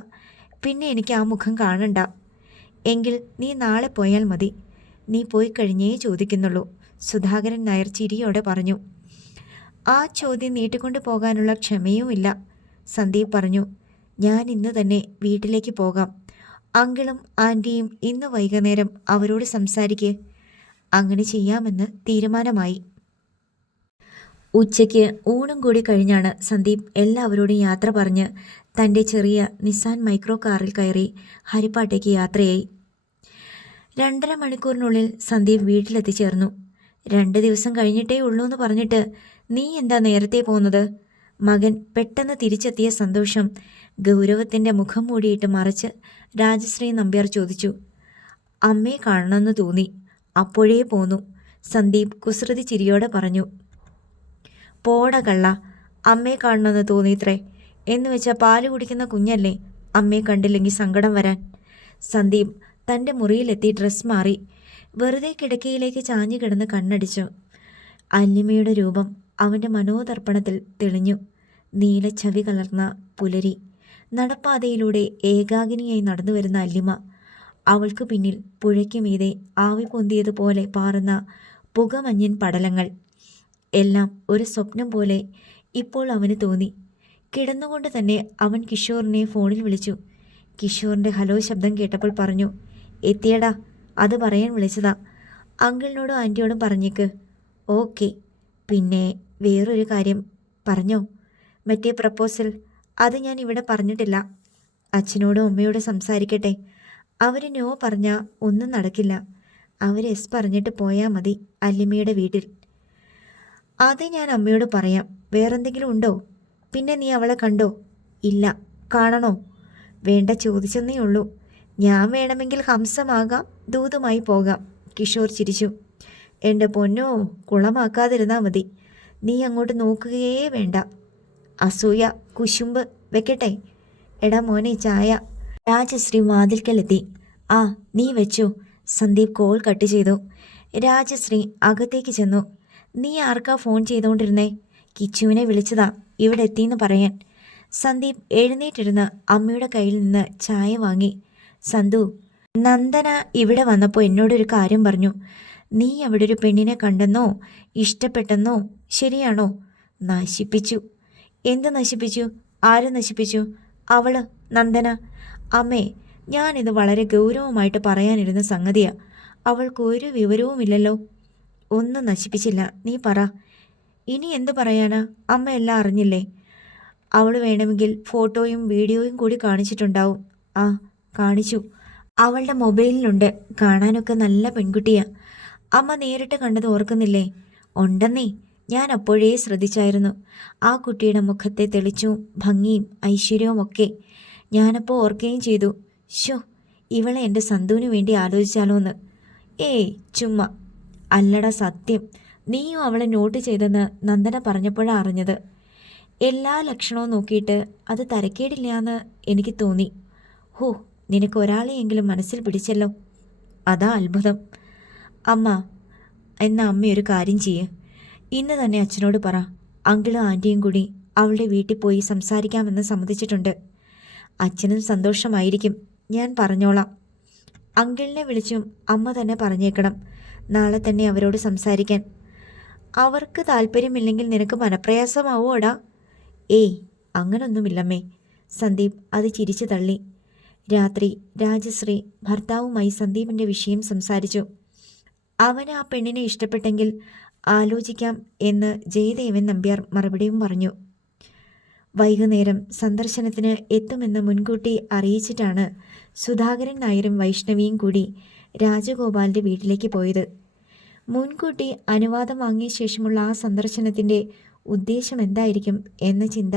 പിന്നെ എനിക്ക് ആ മുഖം കാണണ്ട. എങ്കിൽ നീ നാളെ പോയാൽ മതി. നീ പോയി കഴിഞ്ഞേ ചോദിക്കുന്നുള്ളൂ, സുധാകരൻ നായർ ചിരിയോടെ പറഞ്ഞു. ആ ചോദ്യം നീട്ടിക്കൊണ്ടു പോകാനുള്ള ക്ഷമയുമില്ല, സന്ദീപ് പറഞ്ഞു. ഞാൻ ഇന്ന് തന്നെ വീട്ടിലേക്ക് പോകാം. അങ്കിളും ആൻറ്റിയും ഇന്ന് വൈകുന്നേരം അവരോട് സംസാരിക്കേ. അങ്ങനെ ചെയ്യാമെന്ന് തീരുമാനമായി. ഉച്ചയ്ക്ക് ഊണും കൂടി കഴിഞ്ഞാണ് സന്ദീപ് എല്ലാവരോടും യാത്ര പറഞ്ഞ് തൻ്റെ ചെറിയ നിസാൻ മൈക്രോ കാറിൽ കയറി ഹരിപ്പാട്ടേക്ക് യാത്രയായി. 2.5 മണിക്കൂറിനുള്ളിൽ സന്ദീപ് വീട്ടിലെത്തിച്ചേർന്നു. 2 ദിവസം കഴിഞ്ഞിട്ടേ ഉള്ളൂ എന്ന് പറഞ്ഞിട്ട് നീ എന്താ നേരത്തെ പോകുന്നത്? മകൻ പെട്ടെന്ന് തിരിച്ചെത്തിയ സന്തോഷം ഗൗരവത്തിൻ്റെ മുഖം മൂടിയിട്ട് മറച്ച് രാജശ്രീ നമ്പ്യാർ ചോദിച്ചു. അമ്മയെ കാണണമെന്ന് തോന്നി, അപ്പോഴേ പോന്നു, സന്ദീപ് കുസൃതി ചിരിയോടെ പറഞ്ഞു. പോട കള്ള, അമ്മയെ കാണണമെന്ന് തോന്നിയിത്രേ. എന്ന് വെച്ചാൽ പാല് കുടിക്കുന്ന കുഞ്ഞല്ലേ അമ്മയെ കണ്ടില്ലെങ്കിൽ സങ്കടം വരാൻ. സന്ദീപ് തൻ്റെ മുറിയിലെത്തി ഡ്രസ്സ് മാറി വെറുതെ കിടക്കയിലേക്ക് ചാഞ്ഞു കിടന്ന് കണ്ണടിച്ചു. അല്ലിമയുടെ രൂപം അവൻ്റെ മനോദർപ്പണത്തിൽ തെളിഞ്ഞു. നീലച്ചവി കലർന്ന പുലരി. നടപ്പാതയിലൂടെ ഏകാകിനിയായി നടന്നു വരുന്ന അല്ലിമ. അവൾക്ക് പിന്നിൽ പുഴയ്ക്ക് മീതെ ആവി പൊന്തിയതുപോലെ പാറുന്ന പുകമഞ്ഞിൻ പടലങ്ങൾ. എല്ലാം ഒരു സ്വപ്നം പോലെ ഇപ്പോൾ അവന് തോന്നി. കിടന്നുകൊണ്ട് തന്നെ അവൻ കിഷോറിനെ ഫോണിൽ വിളിച്ചു. കിഷോറിൻ്റെ ഹലോ ശബ്ദം കേട്ടപ്പോൾ പറഞ്ഞു, എത്തിയടാ, അത് പറയാൻ വിളിച്ചതാ. അങ്കിളിനോടും ആൻറ്റിയോടും പറഞ്ഞേക്ക്. ഓക്കെ. പിന്നെ വേറൊരു കാര്യം പറഞ്ഞോ? മറ്റേ പ്രപ്പോസൽ, അത് ഞാൻ ഇവിടെ പറഞ്ഞിട്ടില്ല. അച്ഛനോടും അമ്മയോടും സംസാരിക്കട്ടെ. അവർ നോ പറഞ്ഞാൽ ഒന്നും നടക്കില്ല. അവർ എസ് പറഞ്ഞിട്ട് പോയാൽ മതി അല്ലിമയുടെ വീട്ടിൽ. അത് ഞാൻ അമ്മയോട് പറയാം. വേറെന്തെങ്കിലും ഉണ്ടോ? പിന്നെ നീ അവളെ കണ്ടോ? ഇല്ല. കാണണോ? വേണ്ട, ചോദിച്ചെന്നേ ഉള്ളൂ. ഞാൻ വേണമെങ്കിൽ ഹംസമാകാം, ദൂതുമായി പോകാം. കിഷോർ ചിരിച്ചു. എൻ്റെ പൊന്നോ, കുളമാക്കാതിരുന്നാൽ മതി. നീ അങ്ങോട്ട് നോക്കുകയേ വേണ്ട. അസൂയ, കുശുമ്പ് വെക്കട്ടെ. എടാ മോനെ, ചായ. രാജശ്രീ വാതിൽക്കലെത്തി. ആ, നീ വെച്ചോ. സന്ദീപ് കോൾ കട്ട് ചെയ്തു. രാജശ്രീ അകത്തേക്ക് ചെന്നു. നീ ആർക്കാ ഫോൺ ചെയ്തുകൊണ്ടിരുന്നേ? കിച്ചുവിനെ വിളിച്ചതാ, ഇവിടെ എത്തിയെന്ന് പറയാൻ. സന്ദീപ് എഴുന്നേറ്റിരുന്ന് അമ്മയുടെ കയ്യിൽ നിന്ന് ചായ വാങ്ങി. സന്തു, നന്ദന ഇവിടെ വന്നപ്പോൾ എന്നോടൊരു കാര്യം പറഞ്ഞു. നീ അവിടെ ഒരു പെണ്ണിനെ കണ്ടെന്നോ ഇഷ്ടപ്പെട്ടെന്നോ, ശരിയാണോ? നശിപ്പിച്ചു. എന്ത് നശിപ്പിച്ചു? ആര് നശിപ്പിച്ചു? അവള്, നന്ദന. അമ്മേ, ഞാനിത് വളരെ ഗൗരവമായിട്ട് പറയാനിരുന്ന സംഗതിയാ. അവൾക്ക് ഒരു വിവരവുമില്ലല്ലോ. ഒന്നും നശിപ്പിച്ചില്ല. നീ പറ. ഇനി എന്തു പറയാനാ? അമ്മ എല്ലാം അറിഞ്ഞില്ലേ? അവൾ വേണമെങ്കിൽ ഫോട്ടോയും വീഡിയോയും കൂടി കാണിച്ചിട്ടുണ്ടാവും. ആ, കാണിച്ചു. അവളുടെ മൊബൈലിലുണ്ട്. കാണാനൊക്കെ നല്ല പെൺകുട്ടിയാ. അമ്മ നേരിട്ട് കണ്ടത് ഓർക്കുന്നില്ലേ? ഉണ്ടെന്നേ, ഞാൻ അപ്പോഴേ ശ്രദ്ധിച്ചായിരുന്നു. ആ കുട്ടിയുടെ മുഖത്തെ തെളിച്ചവും ഭംഗിയും ഐശ്വര്യവും ഒക്കെ ഞാനപ്പോൾ ഓർക്കുകയും ചെയ്തു. ഷോ, ഇവളെ എൻ്റെ സന്തുവിന് വേണ്ടി ആലോചിച്ചാലോ എന്ന്. ഏയ് ചുമ്മാ. അല്ലടാ സത്യം. നീയും അവളെ നോട്ട് ചെയ്തെന്ന് നന്ദന പറഞ്ഞപ്പോഴാണ് അറിഞ്ഞത്. എല്ലാ ലക്ഷണവും നോക്കിയിട്ട് അത് തരക്കേടില്ല എന്ന് എനിക്ക് തോന്നി. ഹോ, നിനക്ക് ഒരാളെയെങ്കിലും മനസ്സിൽ പിടിച്ചല്ലോ. അതാ അത്ഭുതം. അമ്മ, എന്നാ അമ്മയൊരു കാര്യം ചെയ്യ്. ഇന്ന് തന്നെ അച്ഛനോട് പറ. അങ്കിളും ആൻറ്റിയും കൂടി അവളുടെ വീട്ടിൽ പോയി സംസാരിക്കാമെന്ന് സമ്മതിച്ചിട്ടുണ്ട്. അച്ഛനും സന്തോഷമായിരിക്കും. ഞാൻ പറഞ്ഞോളാം. അങ്കിളിനെ വിളിച്ചും അമ്മ തന്നെ പറഞ്ഞേക്കണം നാളെ തന്നെ അവരോട് സംസാരിക്കാൻ. അവർക്ക് താല്പര്യമില്ലെങ്കിൽ നിനക്ക് മനപ്രയാസമാവോടാ? ഏയ്, അങ്ങനൊന്നുമില്ലമ്മേ. സന്ദീപ് അത് ചിരിച്ചു തള്ളി. രാത്രി രാജശ്രീ ഭർത്താവുമായി സന്ദീപിൻ്റെ വിഷയം സംസാരിച്ചു. അവന് ആ പെണ്ണിനെ ഇഷ്ടപ്പെട്ടെങ്കിൽ ആലോചിക്കാം എന്ന് ജയദേവൻ നമ്പ്യാർ മറുപടിയും പറഞ്ഞു. വൈകുന്നേരം സന്ദർശനത്തിന് എത്തുമെന്ന് മുൻകൂട്ടി അറിയിച്ചിട്ടാണ് സുധാകരൻ നായരും വൈഷ്ണവിയും കൂടി രാജഗോപാലിൻ്റെ വീട്ടിലേക്ക് പോയത്. മുൻകൂട്ടി അനുവാദം വാങ്ങിയ ശേഷമുള്ള ആ സന്ദർശനത്തിൻ്റെ ഉദ്ദേശം എന്തായിരിക്കും എന്ന ചിന്ത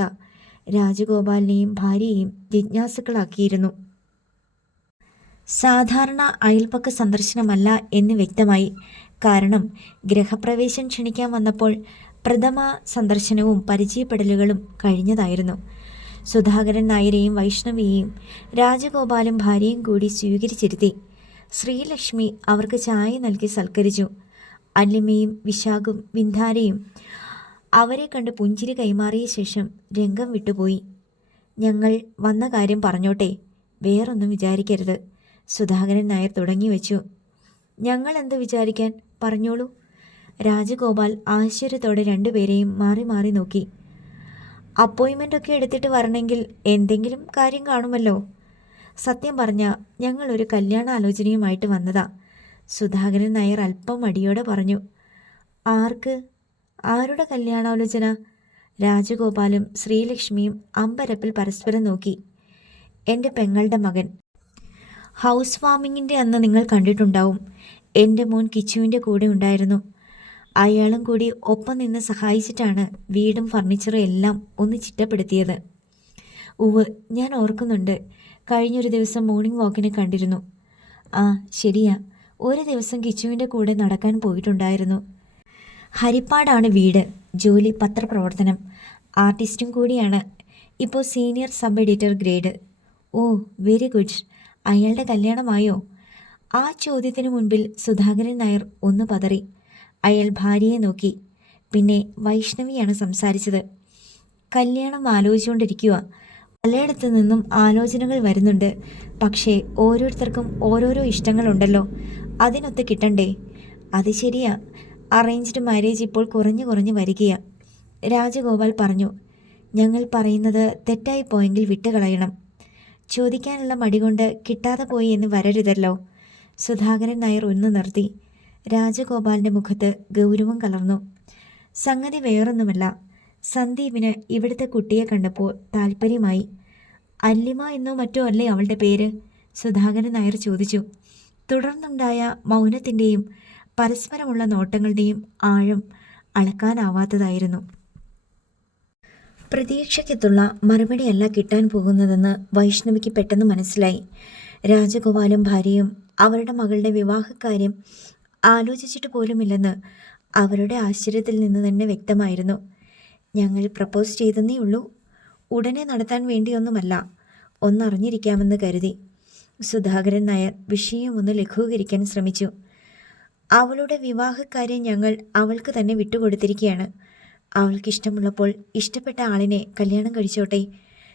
രാജഗോപാലിനെയും ഭാര്യയെയും ജിജ്ഞാസുക്കളാക്കിയിരുന്നു. സാധാരണ അയൽപക്ക സന്ദർശനമല്ല എന്ന് വ്യക്തമായി. കാരണം ഗൃഹപ്രവേശം ക്ഷണിക്കാൻ വന്നപ്പോൾ പ്രഥമ സന്ദർശനവും പരിചയപ്പെടലുകളും കഴിഞ്ഞതായിരുന്നു. സുധാകരൻ നായരെയും വൈഷ്ണവിയെയും രാജഗോപാലും ഭാര്യയും കൂടി സ്വീകരിച്ചിരുത്തി. ശ്രീലക്ഷ്മി അവർക്ക് ചായ നൽകി സൽക്കരിച്ചു. അല്ലിമയും വിശാഖും വിന്ധാരയും അവരെ കണ്ട് പുഞ്ചിരി കൈമാറിയ ശേഷം രംഗം വിട്ടുപോയി. ഞങ്ങൾ വന്ന കാര്യം പറഞ്ഞോട്ടെ, വേറൊന്നും വിചാരിക്കരുത്, സുധാകരൻ നായർ തുടങ്ങി വെച്ചു. ഞങ്ങൾ എന്ത് വിചാരിക്കാൻ? പറഞ്ഞോളൂ. രാജഗോപാൽ ആശ്ചര്യത്തോടെ രണ്ടുപേരെയും മാറി മാറി നോക്കി. അപ്പോയിൻമെൻ്റ് ഒക്കെ എടുത്തിട്ട് വരണമെങ്കിൽ എന്തെങ്കിലും കാര്യം കാണുമല്ലോ. സത്യം പറഞ്ഞാൽ ഞങ്ങളൊരു കല്യാണാലോചനയുമായിട്ട് വന്നതാ, സുധാകരൻ നായർ അല്പം മടിയോടെ പറഞ്ഞു. ആർക്ക്? ആരുടെ കല്യാണാലോചന? രാജഗോപാലും ശ്രീലക്ഷ്മിയും അമ്പരപ്പിൽ പരസ്പരം നോക്കി. എൻ്റെ പെങ്ങളുടെ മകൻ. ഹൗസ് വാമിങ്ങിൻ്റെ അന്ന് നിങ്ങൾ കണ്ടിട്ടുണ്ടാവും. എൻ്റെ മോൻ കിച്ചുവിൻ്റെ കൂടെ ഉണ്ടായിരുന്നു. അയാളും കൂടി ഒപ്പം നിന്ന് സഹായിച്ചിട്ടാണ് വീടും ഫർണിച്ചറും എല്ലാം ഒന്ന് ചിട്ടപ്പെടുത്തിയത്. ഉവ്, ഞാൻ ഓർക്കുന്നുണ്ട്. കഴിഞ്ഞൊരു ദിവസം മോർണിംഗ് വാക്കിന് കണ്ടിരുന്നു. ആ ശരിയാ, ഒരു ദിവസം കിച്ചുവിൻ്റെ കൂടെ നടക്കാൻ പോയിട്ടുണ്ടായിരുന്നു. ഹരിപ്പാടാണ് വീട്. ജോലി പത്രപ്രവർത്തനം. ആർട്ടിസ്റ്റും കൂടിയാണ്. ഇപ്പോൾ സീനിയർ സബ് എഡിറ്റർ ഗ്രേഡ്. ഓ വെരി ഗുഡ്. അയാളുടെ കല്യാണമായോ? ആ ചോദ്യത്തിന് മുൻപിൽ സുധാകരൻ നായർ ഒന്ന് പതറി. അയാൾ ഭാര്യയെ നോക്കി. പിന്നെ വൈഷ്ണവിയാണ് സംസാരിച്ചത്. കല്യാണം ആലോചിച്ചുകൊണ്ടിരിക്കുക. പലയിടത്തു നിന്നും ആലോചനകൾ വരുന്നുണ്ട്. പക്ഷേ ഓരോരുത്തർക്കും ഓരോരോ ഇഷ്ടങ്ങളുണ്ടല്ലോ, അതിനൊത്ത് കിട്ടണ്ടേ? അത് ശരിയാ. അറേഞ്ച്ഡ് മാരേജ് ഇപ്പോൾ കുറഞ്ഞു കുറഞ്ഞു വരികയാ. രാജഗോപാൽ പറഞ്ഞു. ഞങ്ങൾ പറയുന്നത് തെറ്റായി പോയെങ്കിൽ വിട്ടുകളയണം. ചോദിക്കാനുള്ള മടി കൊണ്ട് കിട്ടാതെ പോയി എന്ന് വരരുതല്ലോ. സുധാകരൻ നായർ ഒന്ന് നിർത്തി. രാജഗോപാലിൻ്റെ മുഖത്ത് ഗൗരവം കലർന്നു. സംഗതി വേറൊന്നുമല്ല. സന്ദീപിന് ഇവിടുത്തെ കുട്ടിയെ കണ്ടപ്പോൾ താല്പര്യമായി. അല്ലിമ എന്നോ മറ്റോ അല്ലേ അവളുടെ പേര്? സുധാകരൻ നായർ ചോദിച്ചു. തുടർന്നുണ്ടായ മൗനത്തിൻ്റെയും പരസ്പരമുള്ള നോട്ടങ്ങളുടെയും ആഴം അളക്കാനാവാത്തതായിരുന്നു. പ്രതീക്ഷയ്ക്കത്തുള്ള മറുപടിയല്ല കിട്ടാൻ പോകുന്നതെന്ന് വൈഷ്ണവിക്ക് പെട്ടെന്ന് മനസ്സിലായി. രാജഗോപാലും ഭാര്യയും അവരുടെ മകളുടെ വിവാഹക്കാര്യം ആലോചിച്ചിട്ട് പോലുമില്ലെന്ന് അവരുടെ ആശ്ചര്യത്തിൽ നിന്ന് തന്നെ വ്യക്തമായിരുന്നു. ഞങ്ങൾ പ്രപ്പോസ് ചെയ്തെന്നേ ഉള്ളൂ. ഉടനെ നടത്താൻ വേണ്ടിയൊന്നുമല്ല. ഒന്നറിഞ്ഞിരിക്കാമെന്ന് കരുതി. സുധാകരൻ നായർ വിഷയം ഒന്ന് ലഘൂകരിക്കാൻ ശ്രമിച്ചു. അവളുടെ വിവാഹക്കാര്യം ഞങ്ങൾ അവൾക്ക് തന്നെ വിട്ടുകൊടുത്തിരിക്കുകയാണ്. അവൾക്കിഷ്ടമുള്ളപ്പോൾ ഇഷ്ടപ്പെട്ട ആളിനെ കല്യാണം കഴിച്ചോട്ടെ,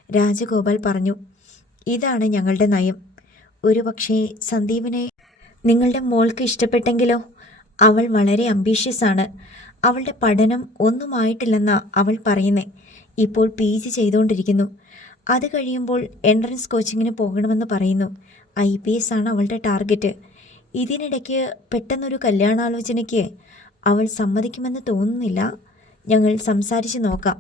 രാജഗോപാൽ പറഞ്ഞു. ഇതാണ് ഞങ്ങളുടെ നയം. ഒരുപക്ഷേ സന്ദീപിനെ നിങ്ങളുടെ മോൾക്ക് ഇഷ്ടപ്പെട്ടെങ്കിലോ? അവൾ വളരെ അംബീഷ്യസ് ആണ്. അവളുടെ പഠനം ഒന്നുമായിട്ടില്ലെന്നാ അവൾ പറയുന്നേ. ഇപ്പോൾ PG ചെയ്തുകൊണ്ടിരിക്കുന്നു. അത് കഴിയുമ്പോൾ എൻട്രൻസ് കോച്ചിങ്ങിന് പോകണമെന്ന് പറയുന്നു. IPS ആണ് അവളുടെ ടാർഗറ്റ്. ഇതിനിടയ്ക്ക് പെട്ടെന്നൊരു കല്യാണാലോചനയ്ക്ക് അവൾ സമ്മതിക്കുമെന്ന് തോന്നുന്നില്ല. ഞങ്ങൾ സംസാരിച്ച് നോക്കാം.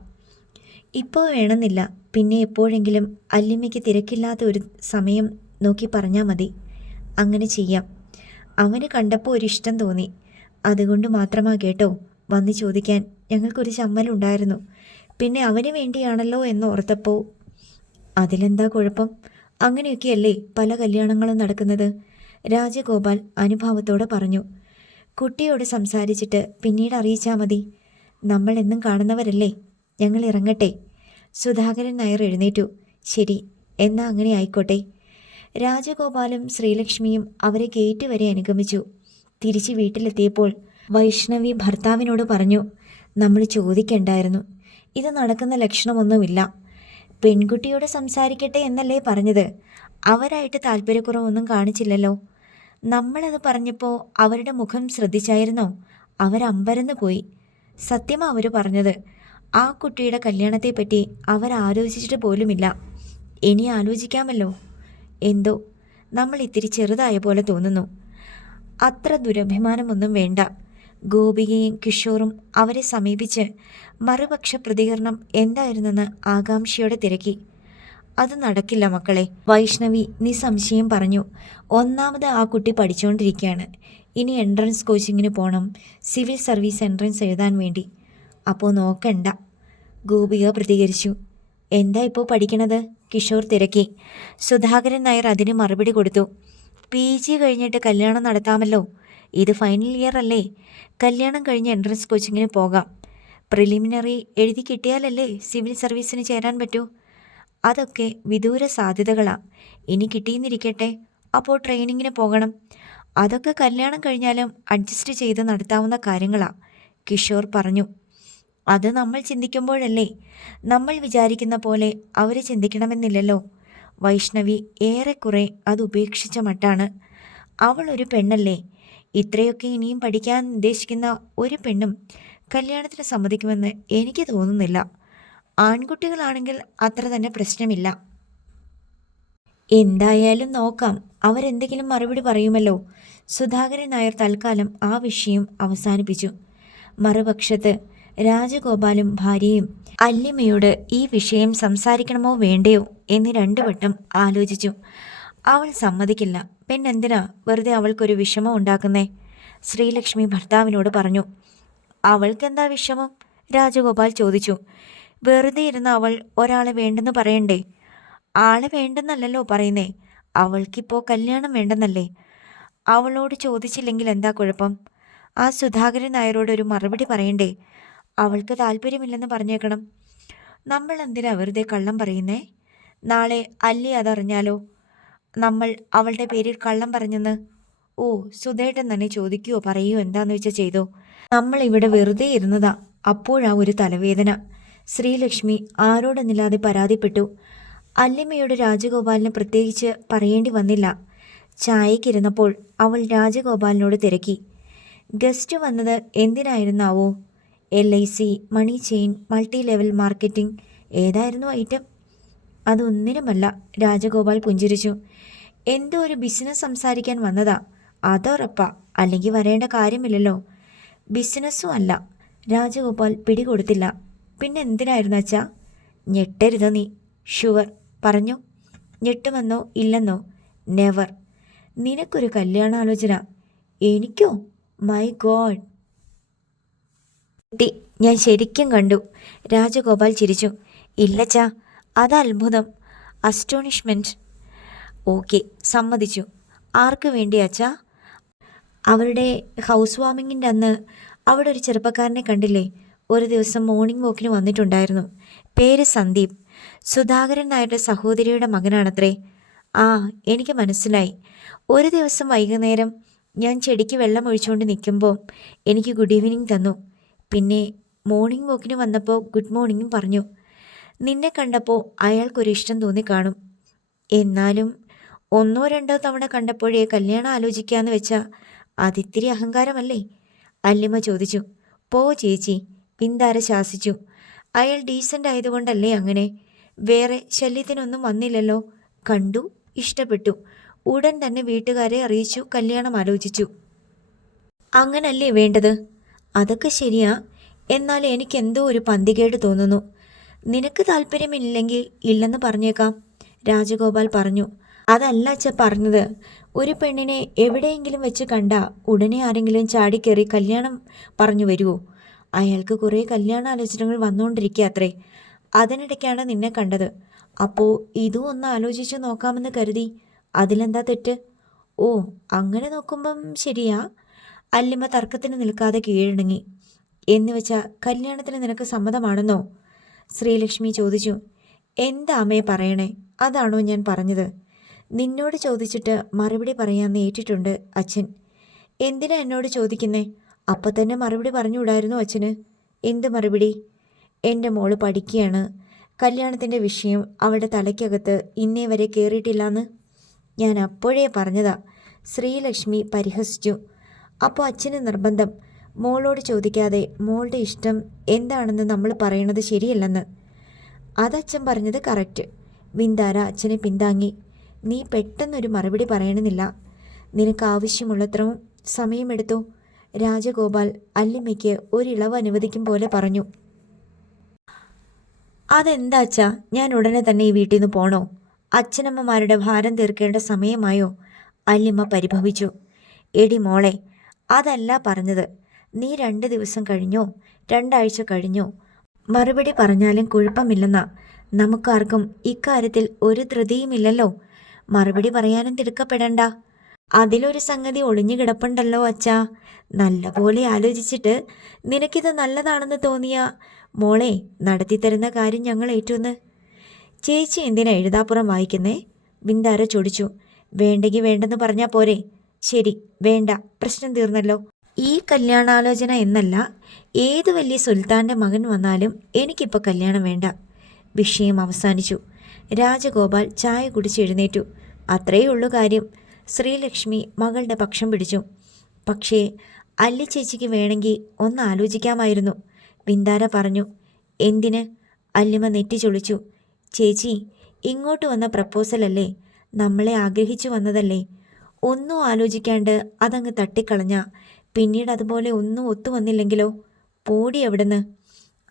ഇപ്പോൾ വേണമെന്നില്ല. പിന്നെ എപ്പോഴെങ്കിലും അല്ലിമയ്ക്ക് തിരക്കില്ലാത്ത ഒരു സമയം നോക്കി പറഞ്ഞാൽ മതി. അങ്ങനെ ചെയ്യാം. അവന് കണ്ടപ്പോൾ ഒരിഷ്ടം തോന്നി. അതുകൊണ്ട് മാത്രമാ കേട്ടോ വന്ന് ചോദിക്കാൻ ഞങ്ങൾക്കൊരു ചമ്മലുണ്ടായിരുന്നു. പിന്നെ അവന് വേണ്ടിയാണല്ലോ എന്ന് ഓർത്തപ്പോൾ. അതിലെന്താ കുഴപ്പം? അങ്ങനെയൊക്കെയല്ലേ പല കല്യാണങ്ങളും നടക്കുന്നത്, രാജഗോപാൽ അനുഭാവത്തോടെ പറഞ്ഞു. കുട്ടിയോട് സംസാരിച്ചിട്ട് പിന്നീട് അറിയിച്ചാൽ മതി. നമ്മൾ എന്നും കാണുന്നവരല്ലേ. ഞങ്ങൾ ഇറങ്ങട്ടെ. സുധാകരൻ നായർ എഴുന്നേറ്റു. ശരി, എന്നാ അങ്ങനെ ആയിക്കോട്ടെ. രാജഗോപാലും ശ്രീലക്ഷ്മിയും അവരെ ഗേറ്റ് വരെ അനുഗമിച്ചു. തിരിച്ച് വീട്ടിലെത്തിയപ്പോൾ വൈഷ്ണവി ഭർത്താവിനോട് പറഞ്ഞു. നമ്മൾ ചോദിക്കണ്ടായിരുന്നു. ഇത് നടക്കുന്ന ലക്ഷണമൊന്നുമില്ല. പെൺകുട്ടിയോട് സംസാരിക്കട്ടെ എന്നല്ലേ പറഞ്ഞത്? അവരായിട്ട് താല്പര്യക്കുറവൊന്നും കാണിച്ചില്ലല്ലോ. നമ്മളത് പറഞ്ഞപ്പോൾ അവരുടെ മുഖം ശ്രദ്ധിച്ചായിരുന്നോ? അവരമ്പരന്ന് പോയി. സത്യമാ അവർ പറഞ്ഞത്. ആ കുട്ടിയുടെ കല്യാണത്തെപ്പറ്റി അവരാലോചിച്ചിട്ട് പോലുമില്ല. ഇനി ആലോചിക്കാമല്ലോ. എന്തോ നമ്മൾ ഇത്തിരി ചെറുതായ പോലെ തോന്നുന്നു. അത്ര ദുരഭിമാനമൊന്നും വേണ്ട. ഗോപികയും കിഷോറും അവരെ സമീപിച്ച് മറുപക്ഷ പ്രതികരണം എന്തായിരുന്നെന്ന് ആകാംക്ഷയോടെ തിരക്കി. അത് നടക്കില്ല മക്കളെ, വൈഷ്ണവി നിസ്സംശയം പറഞ്ഞു. ഒന്നാമത് ആ കുട്ടി പഠിച്ചുകൊണ്ടിരിക്കുകയാണ്. ഇനി എൻട്രൻസ് കോച്ചിങ്ങിന് പോകണം, സിവിൽ സർവീസ് എൻട്രൻസ് എഴുതാൻ വേണ്ടി. അപ്പോൾ നോക്കണ്ട, ഗോപിക പ്രതികരിച്ചു. എന്താ ഇപ്പോൾ പഠിക്കണത്? കിഷോർ തിരക്കി. സുധാകരൻ നായർ അതിന് മറുപടി കൊടുത്തു. PG കഴിഞ്ഞിട്ട് കല്യാണം നടത്താമല്ലോ. ഇത് ഫൈനൽ ഇയർ അല്ലേ. കല്യാണം കഴിഞ്ഞ് എൻട്രൻസ് കോച്ചിങ്ങിന് പോകാം. പ്രിലിമിനറി എഴുതി കിട്ടിയാലല്ലേ സിവിൽ സർവീസിന് ചേരാൻ പറ്റൂ. അതൊക്കെ വിദൂര സാധ്യതകളാണ്. ഇനി കിട്ടിയെന്നിരിക്കട്ടെ, അപ്പോൾ ട്രെയിനിങ്ങിന് പോകണം. അതൊക്കെ കല്യാണം കഴിഞ്ഞാലും അഡ്ജസ്റ്റ് ചെയ്ത് നടത്താവുന്ന കാര്യങ്ങളാണ്, കിഷോർ പറഞ്ഞു. അത് നമ്മൾ ചിന്തിക്കുമ്പോഴല്ലേ. നമ്മൾ വിചാരിക്കുന്ന പോലെ അവർ ചിന്തിക്കണമെന്നില്ലല്ലോ. വൈഷ്ണവി ഏറെക്കുറെ അത് ഉപേക്ഷിച്ച മട്ടാണ്. അവൾ ഒരു പെണ്ണല്ലേ. ഇത്രയൊക്കെ ഇനിയും പഠിക്കാൻ ഉദ്ദേശിക്കുന്ന ഒരു പെണ്ണും കല്യാണത്തിന് സമ്മതിക്കുമെന്ന് എനിക്ക് തോന്നുന്നില്ല. ആൺകുട്ടികളാണെങ്കിൽ അത്ര തന്നെ പ്രശ്നമില്ല. എന്തായാലും നോക്കാം, അവരെന്തെങ്കിലും മറുപടി പറയുമല്ലോ. സുധാകരൻ നായർ തൽക്കാലം ആ വിഷയം അവസാനിപ്പിച്ചു. മറുപക്ഷത്ത് രാജഗോപാലും ഭാര്യയും അല്ലിമയോട് ഈ വിഷയം സംസാരിക്കണമോ വേണ്ടയോ എന്ന് 2 വട്ടം ആലോചിച്ചു. അവൾ സമ്മതിക്കില്ല. പെണ്ണെന്തിനാ വെറുതെ അവൾക്കൊരു വിഷമം ഉണ്ടാക്കുന്നേ? ശ്രീലക്ഷ്മി ഭർത്താവിനോട് പറഞ്ഞു. അവൾക്കെന്താ വിഷമം? രാജഗോപാൽ ചോദിച്ചു. വെറുതെ ഇരുന്ന് അവൾ ഒരാളെ വേണ്ടെന്ന് പറയണ്ടേ? ആളെ വേണ്ടെന്നല്ലല്ലോ പറയുന്നേ, അവൾക്കിപ്പോൾ കല്യാണം വേണ്ടെന്നല്ലേ? അവളോട് ചോദിച്ചില്ലെങ്കിൽ എന്താ കുഴപ്പം? ആ സുധാകരൻ നായരോട് ഒരു മറുപടി പറയണ്ടേ? അവൾക്ക് താല്പര്യമില്ലെന്ന് പറഞ്ഞേക്കണം. നമ്മൾ എന്തിനാ വെറുതെ കള്ളം പറയുന്നേ? നാളെ അല്ലി അതറിഞ്ഞാലോ നമ്മൾ അവളുടെ പേരിൽ കള്ളം പറഞ്ഞെന്ന്? ഓ, സുധേട്ടൻ തന്നെ ചോദിക്കുകയോ പറയുകയോ എന്താന്ന് വെച്ചാൽ ചെയ്തോ. നമ്മളിവിടെ വെറുതെ ഇരുന്നതാ, അപ്പോഴാ ഒരു തലവേദന. ശ്രീലക്ഷ്മി ആരോടെന്നില്ലാതെ പരാതിപ്പെട്ടു. അല്ലിമയോട് രാജഗോപാലിന് പ്രത്യേകിച്ച് പറയേണ്ടി വന്നില്ല. ചായക്കിരുന്നപ്പോൾ അവൾ രാജഗോപാലിനോട് തിരക്കി. ഗസ്റ്റ് വന്നത് എന്തിനായിരുന്നാവോ? LIC, money chain, multi level marketing, ഏതായിരുന്നു ഐറ്റം? അതൊന്നിനുമല്ല. രാജഗോപാൽ പുഞ്ചിരിച്ചു. എന്തോ ഒരു ബിസിനസ് സംസാരിക്കാൻ വന്നതാ, അതുറപ്പാ. അല്ലെങ്കിൽ വരേണ്ട കാര്യമില്ലല്ലോ. ബിസിനസ്സും അല്ല. രാജഗോപാൽ പിടികൊടുത്തില്ല. പിന്നെ എന്തിനായിരുന്നു അച്ഛാ? ഞെട്ടരുത് നീ. ഷുവർ പറഞ്ഞു. ഞെട്ടുമെന്നോ ഇല്ലെന്നോ? നെവർ. നിനക്കൊരു കല്യാണാലോചന? എനിക്കോ? My God. ഞാൻ ശരിക്കും കണ്ടു. രാജഗോപാൽ ചിരിച്ചു. ഇല്ലച്ചാ, അത് അത്ഭുതം, അസ്റ്റോണിഷ്മെൻറ്റ്. ഓക്കെ, സമ്മതിച്ചു. ആർക്ക് വേണ്ടിയാച്ചാ? അവരുടെ ഹൗസ് വാമിങ്ങിൻ്റെ അന്ന് അവിടെ ഒരു ചെറുപ്പക്കാരനെ കണ്ടില്ലേ? ഒരു ദിവസം മോർണിംഗ് വാക്കിന് വന്നിട്ടുണ്ടായിരുന്നു. പേര് സന്ദീപ്. സുധാകരൻ നായരുടെ സഹോദരിയുടെ മകനാണത്രേ. ആ, എനിക്ക് മനസ്സിലായി. ഒരു ദിവസം വൈകുന്നേരം ഞാൻ ചെടിക്ക് വെള്ളം ഒഴിച്ചുകൊണ്ട് നിൽക്കുമ്പോൾ എനിക്ക് ഗുഡ് ഈവനിങ് തന്നു. പിന്നെ മോർണിംഗ് വാക്കിന് വന്നപ്പോൾ ഗുഡ് മോർണിംഗും പറഞ്ഞു. നിന്നെ കണ്ടപ്പോൾ അയാൾക്കൊരു ഇഷ്ടം തോന്നിക്കാണും. എന്നാലും 1-2 തവണ കണ്ടപ്പോഴേ കല്യാണം ആലോചിക്കാമെന്ന് വെച്ചാൽ അതിത്തിരി അഹങ്കാരമല്ലേ? അല്ലിമ ചോദിച്ചു. പോ ചേച്ചി, പിന്താര ശാസിച്ചു. അയാൾ ഡീസൻ്റ് ആയതുകൊണ്ടല്ലേ അങ്ങനെ? വേറെ ശല്യത്തിനൊന്നും വന്നില്ലല്ലോ. കണ്ടു, ഇഷ്ടപ്പെട്ടു, ഉടൻ തന്നെ വീട്ടുകാരെ അറിയിച്ചു, കല്യാണം ആലോചിച്ചു. അങ്ങനല്ലേ വേണ്ടത്? അതൊക്കെ ശരിയാ. എന്നാൽ എനിക്കെന്തോ ഒരു പന്തികേട് തോന്നുന്നു. നിനക്ക് താല്പര്യമില്ലെങ്കിൽ ഇല്ലെന്ന് പറഞ്ഞേക്കാം, രാജഗോപാൽ പറഞ്ഞു. അതല്ല അച്ഛ പറഞ്ഞത്. ഒരു പെണ്ണിനെ എവിടെയെങ്കിലും വെച്ച് കണ്ടാ ഉടനെ ആരെങ്കിലും ചാടിക്കേറി കല്യാണം പറഞ്ഞു വരുമോ? അയാൾക്ക് കുറേ കല്യാണാലോചനകൾ വന്നുകൊണ്ടിരിക്കുക അത്രേ. അതിനിടയ്ക്കാണ് നിന്നെ കണ്ടത്. അപ്പോൾ ഇതും ഒന്ന് ആലോചിച്ച് നോക്കാമെന്ന് കരുതി. അതിലെന്താ തെറ്റ്? ഓ, അങ്ങനെ നോക്കുമ്പം ശരിയാ. അല്ലിമ തർക്കത്തിന് നിൽക്കാതെ കീഴടങ്ങി. എന്ന് വെച്ചാൽ കല്യാണത്തിന് നിനക്ക് സമ്മതമാണെന്നോ? ശ്രീലക്ഷ്മി ചോദിച്ചു. എന്താ അമ്മയെ പറയണേ? അതാണോ ഞാൻ പറഞ്ഞത്? നിന്നോട് ചോദിച്ചിട്ട് മറുപടി പറയാമെന്ന് ഏറ്റിട്ടുണ്ട് അച്ഛൻ. എന്തിനാ എന്നോട് ചോദിക്കുന്നേ? അപ്പം തന്നെ മറുപടി പറഞ്ഞുകൂടായിരുന്നു അച്ഛന്? എന്ത് മറുപടി? എൻ്റെ മോള് പഠിക്കുകയാണ്, കല്യാണത്തിൻ്റെ വിഷയം അവളുടെ തലയ്ക്കകത്ത് ഇന്നേ വരെ കയറിയിട്ടില്ലാന്ന് ഞാൻ അപ്പോഴേ പറഞ്ഞതാ. ശ്രീലക്ഷ്മി പരിഹസിച്ചു. അപ്പോൾ അച്ഛന് നിർബന്ധം മോളോട് ചോദിക്കാതെ മോളുടെ ഇഷ്ടം എന്താണെന്ന് നമ്മൾ പറയണത് ശരിയല്ലെന്ന്. അതച്ഛൻ പറഞ്ഞത് കറക്റ്റ്. വിന്താര അച്ഛനെ പിന്താങ്ങി. നീ പെട്ടെന്നൊരു മറുപടി പറയണമെന്നില്ല. നിനക്ക് ആവശ്യമുള്ളത്രയും സമയമെടുത്തോ. രാജഗോപാൽ അല്ലിമയ്ക്ക് ഒരിളവ് അനുവദിക്കും പോലെ പറഞ്ഞു. അതെന്താ അച്ഛാ, ഞാൻ ഉടനെ തന്നെ ഈ വീട്ടിൽ നിന്ന് പോണോ? അച്ഛനമ്മമാരുടെ ഭാരം തീർക്കേണ്ട സമയമായോ? അല്ലിമ പരിഭവിച്ചു. എടി മോളെ, അതല്ല പറഞ്ഞത്. നീ 2 ദിവസം കഴിഞ്ഞോ 2 ആഴ്ച കഴിഞ്ഞോ മറുപടി പറഞ്ഞാലും കുഴപ്പമില്ലെന്നാ. നമുക്കാർക്കും ഇക്കാര്യത്തിൽ ഒരു ധൃതിയുമില്ലല്ലോ. മറുപടി പറയാനും തിടുക്കപ്പെടണ്ട. അതിലൊരു സംഗതി ഒളിഞ്ഞു കിടപ്പുണ്ടല്ലോ അച്ഛാ. നല്ലപോലെ ആലോചിച്ചിട്ട് നിനക്കിത് നല്ലതാണെന്ന് തോന്നിയ മോളെ നടത്തിത്തരുന്ന കാര്യം ഞങ്ങൾ ഏറ്റുന്ന്. ചേച്ചി എന്തിനാ എഴുതാപ്പുറം വായിക്കുന്നേ? ബിന്ദാര ചൊടിച്ചു. വേണ്ടെങ്കിൽ വേണ്ടെന്ന് പറഞ്ഞാൽ പോരെ? ശരി, വേണ്ട, പ്രശ്നം തീർന്നല്ലോ. ഈ കല്യാണാലോചന എന്നല്ല, ഏത് വലിയ സുൽത്താൻ്റെ മകൻ വന്നാലും എനിക്കിപ്പോൾ കല്യാണം വേണ്ട. വിഷയം അവസാനിച്ചു. രാജഗോപാൽ ചായ കുടിച്ച് എഴുന്നേറ്റു. അത്രയേ ഉള്ളൂ കാര്യം. ശ്രീലക്ഷ്മി മകളുടെ പക്ഷം പിടിച്ചു. പക്ഷേ അല്ലി ചേച്ചിക്ക് വേണമെങ്കിൽ ഒന്ന് ആലോചിക്കാമായിരുന്നു, വിന്ദാര പറഞ്ഞു. എന്തിന്? അല്ലിമ നെറ്റി ചൊളിച്ചു. ചേച്ചി, ഇങ്ങോട്ട് വന്ന പ്രപ്പോസലല്ലേ, നമ്മളെ ആഗ്രഹിച്ചു വന്നതല്ലേ. ഒന്നും ആലോചിക്കാണ്ട് അതങ്ങ് തട്ടിക്കളഞ്ഞ പിന്നീട് അതുപോലെ ഒന്നും ഒത്തു വന്നില്ലെങ്കിലോ? പോടി അവിടുന്ന്.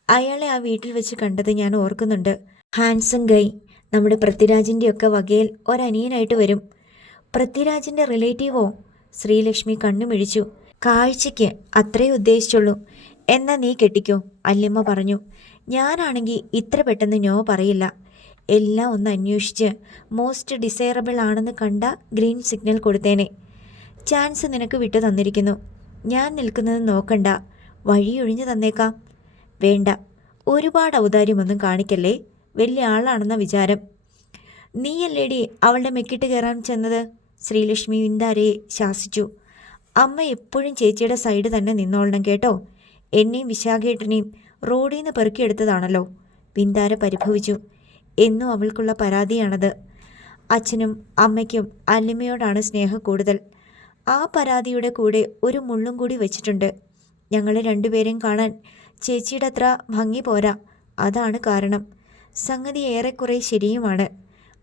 അയാളെ ആ വീട്ടിൽ വെച്ച് കണ്ടത് ഞാൻ ഓർക്കുന്നുണ്ട്. ഹാൻസം ഗൈ. നമ്മുടെ പൃഥ്വിരാജിൻ്റെയൊക്കെ വകയിൽ ഒരനിയനായിട്ട് വരും. പൃഥ്വിരാജിൻ്റെ റിലേറ്റീവോ? ശ്രീലക്ഷ്മി കണ്ണുമിഴിച്ചു. കാഴ്ചയ്ക്ക് അത്രേ ഉദ്ദേശിച്ചുള്ളൂ. എന്നാ നീ കെട്ടിക്കോ, അല്ലിമ്മ പറഞ്ഞു. ഞാനാണെങ്കിൽ ഇത്ര പെട്ടെന്ന് നോ പറയില്ല. എല്ലാം ഒന്ന് അന്വേഷിച്ച് മോസ്റ്റ് ഡിസൈറബിൾ ആണെന്ന് കണ്ട ഗ്രീൻ സിഗ്നൽ കൊടുത്തേനെ. ചാൻസ് നിനക്ക് വിട്ടു തന്നിരിക്കുന്നു. ഞാൻ നിൽക്കുന്നത് നോക്കണ്ട, വഴിയൊഴിഞ്ഞു തന്നേക്കാം. വേണ്ട, ഒരുപാട് ഔദാര്യമൊന്നും കാണിക്കല്ലേ. വലിയ ആളാണെന്ന വിചാരം. നീയല്ലേടി അവളുടെ മെക്കിട്ട് കയറാൻ ചെന്നത്? ശ്രീലക്ഷ്മി വിന്ദാരയെ ശാസിച്ചു. അമ്മ എപ്പോഴും ചേച്ചിയുടെ സൈഡ് തന്നെ നിന്നോളണം കേട്ടോ. എന്നെയും വിശാഖേട്ടനെയും റോഡിൽ നിന്ന് പെറുക്കിയെടുത്തതാണല്ലോ. വിന്ദാര പരിഭവിച്ചു. എന്നും അവൾക്കുള്ള പരാതിയാണത്. അച്ഛനും അമ്മയ്ക്കും അല്ലിമയോടാണ് സ്നേഹം കൂടുതൽ. ആ പരാതിയുടെ കൂടെ ഒരു മുള്ളും കൂടി വെച്ചിട്ടുണ്ട്. ഞങ്ങളെ രണ്ടുപേരെയും കാണാൻ ചേച്ചിയുടെ അത്ര ഭംഗി പോരാ, അതാണ് കാരണം. സംഗതി ഏറെക്കുറെ ശരിയുമാണ്.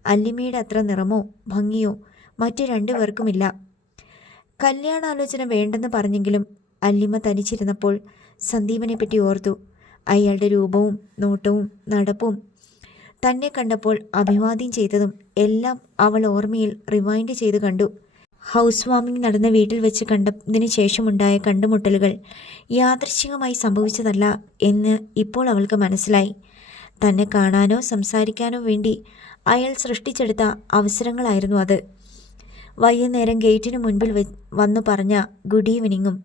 അല്ലിമയുടെ അത്ര നിറമോ ഭംഗിയോ മറ്റു രണ്ടുപേർക്കുമില്ല. കല്യാണാലോചന വേണ്ടെന്ന് പറഞ്ഞെങ്കിലും അല്ലിമ തനിച്ചിരുന്നപ്പോൾ സന്ദീപനെപ്പറ്റി ഓർത്തു. അയാളുടെ രൂപവും നോട്ടവും നടപ്പും തന്നെ കണ്ടപ്പോൾ അഭിവാദ്യം ചെയ്തതും എല്ലാം അവൾ ഓർമ്മയിൽ റിവൈൻഡ് ചെയ്ത് കണ്ടു. ഹൗസ് വാമിംഗ് നടന്ന വീട്ടിൽ വെച്ച് കണ്ടതിന് ശേഷമുണ്ടായ കണ്ടുമുട്ടലുകൾ യാദൃശ്ചികമായി സംഭവിച്ചതല്ല എന്ന് ഇപ്പോൾ അവൾക്ക് മനസ്സിലായി. തന്നെ കാണാനോ സംസാരിക്കാനോ വേണ്ടി അയാൾ സൃഷ്ടിച്ചെടുത്ത അവസരങ്ങളായിരുന്നു അത്. വൈകുന്നേരം ഗേറ്റിന് മുൻപിൽ വന്നു പറഞ്ഞ ഗുഡ് ഈവനിങ്ങും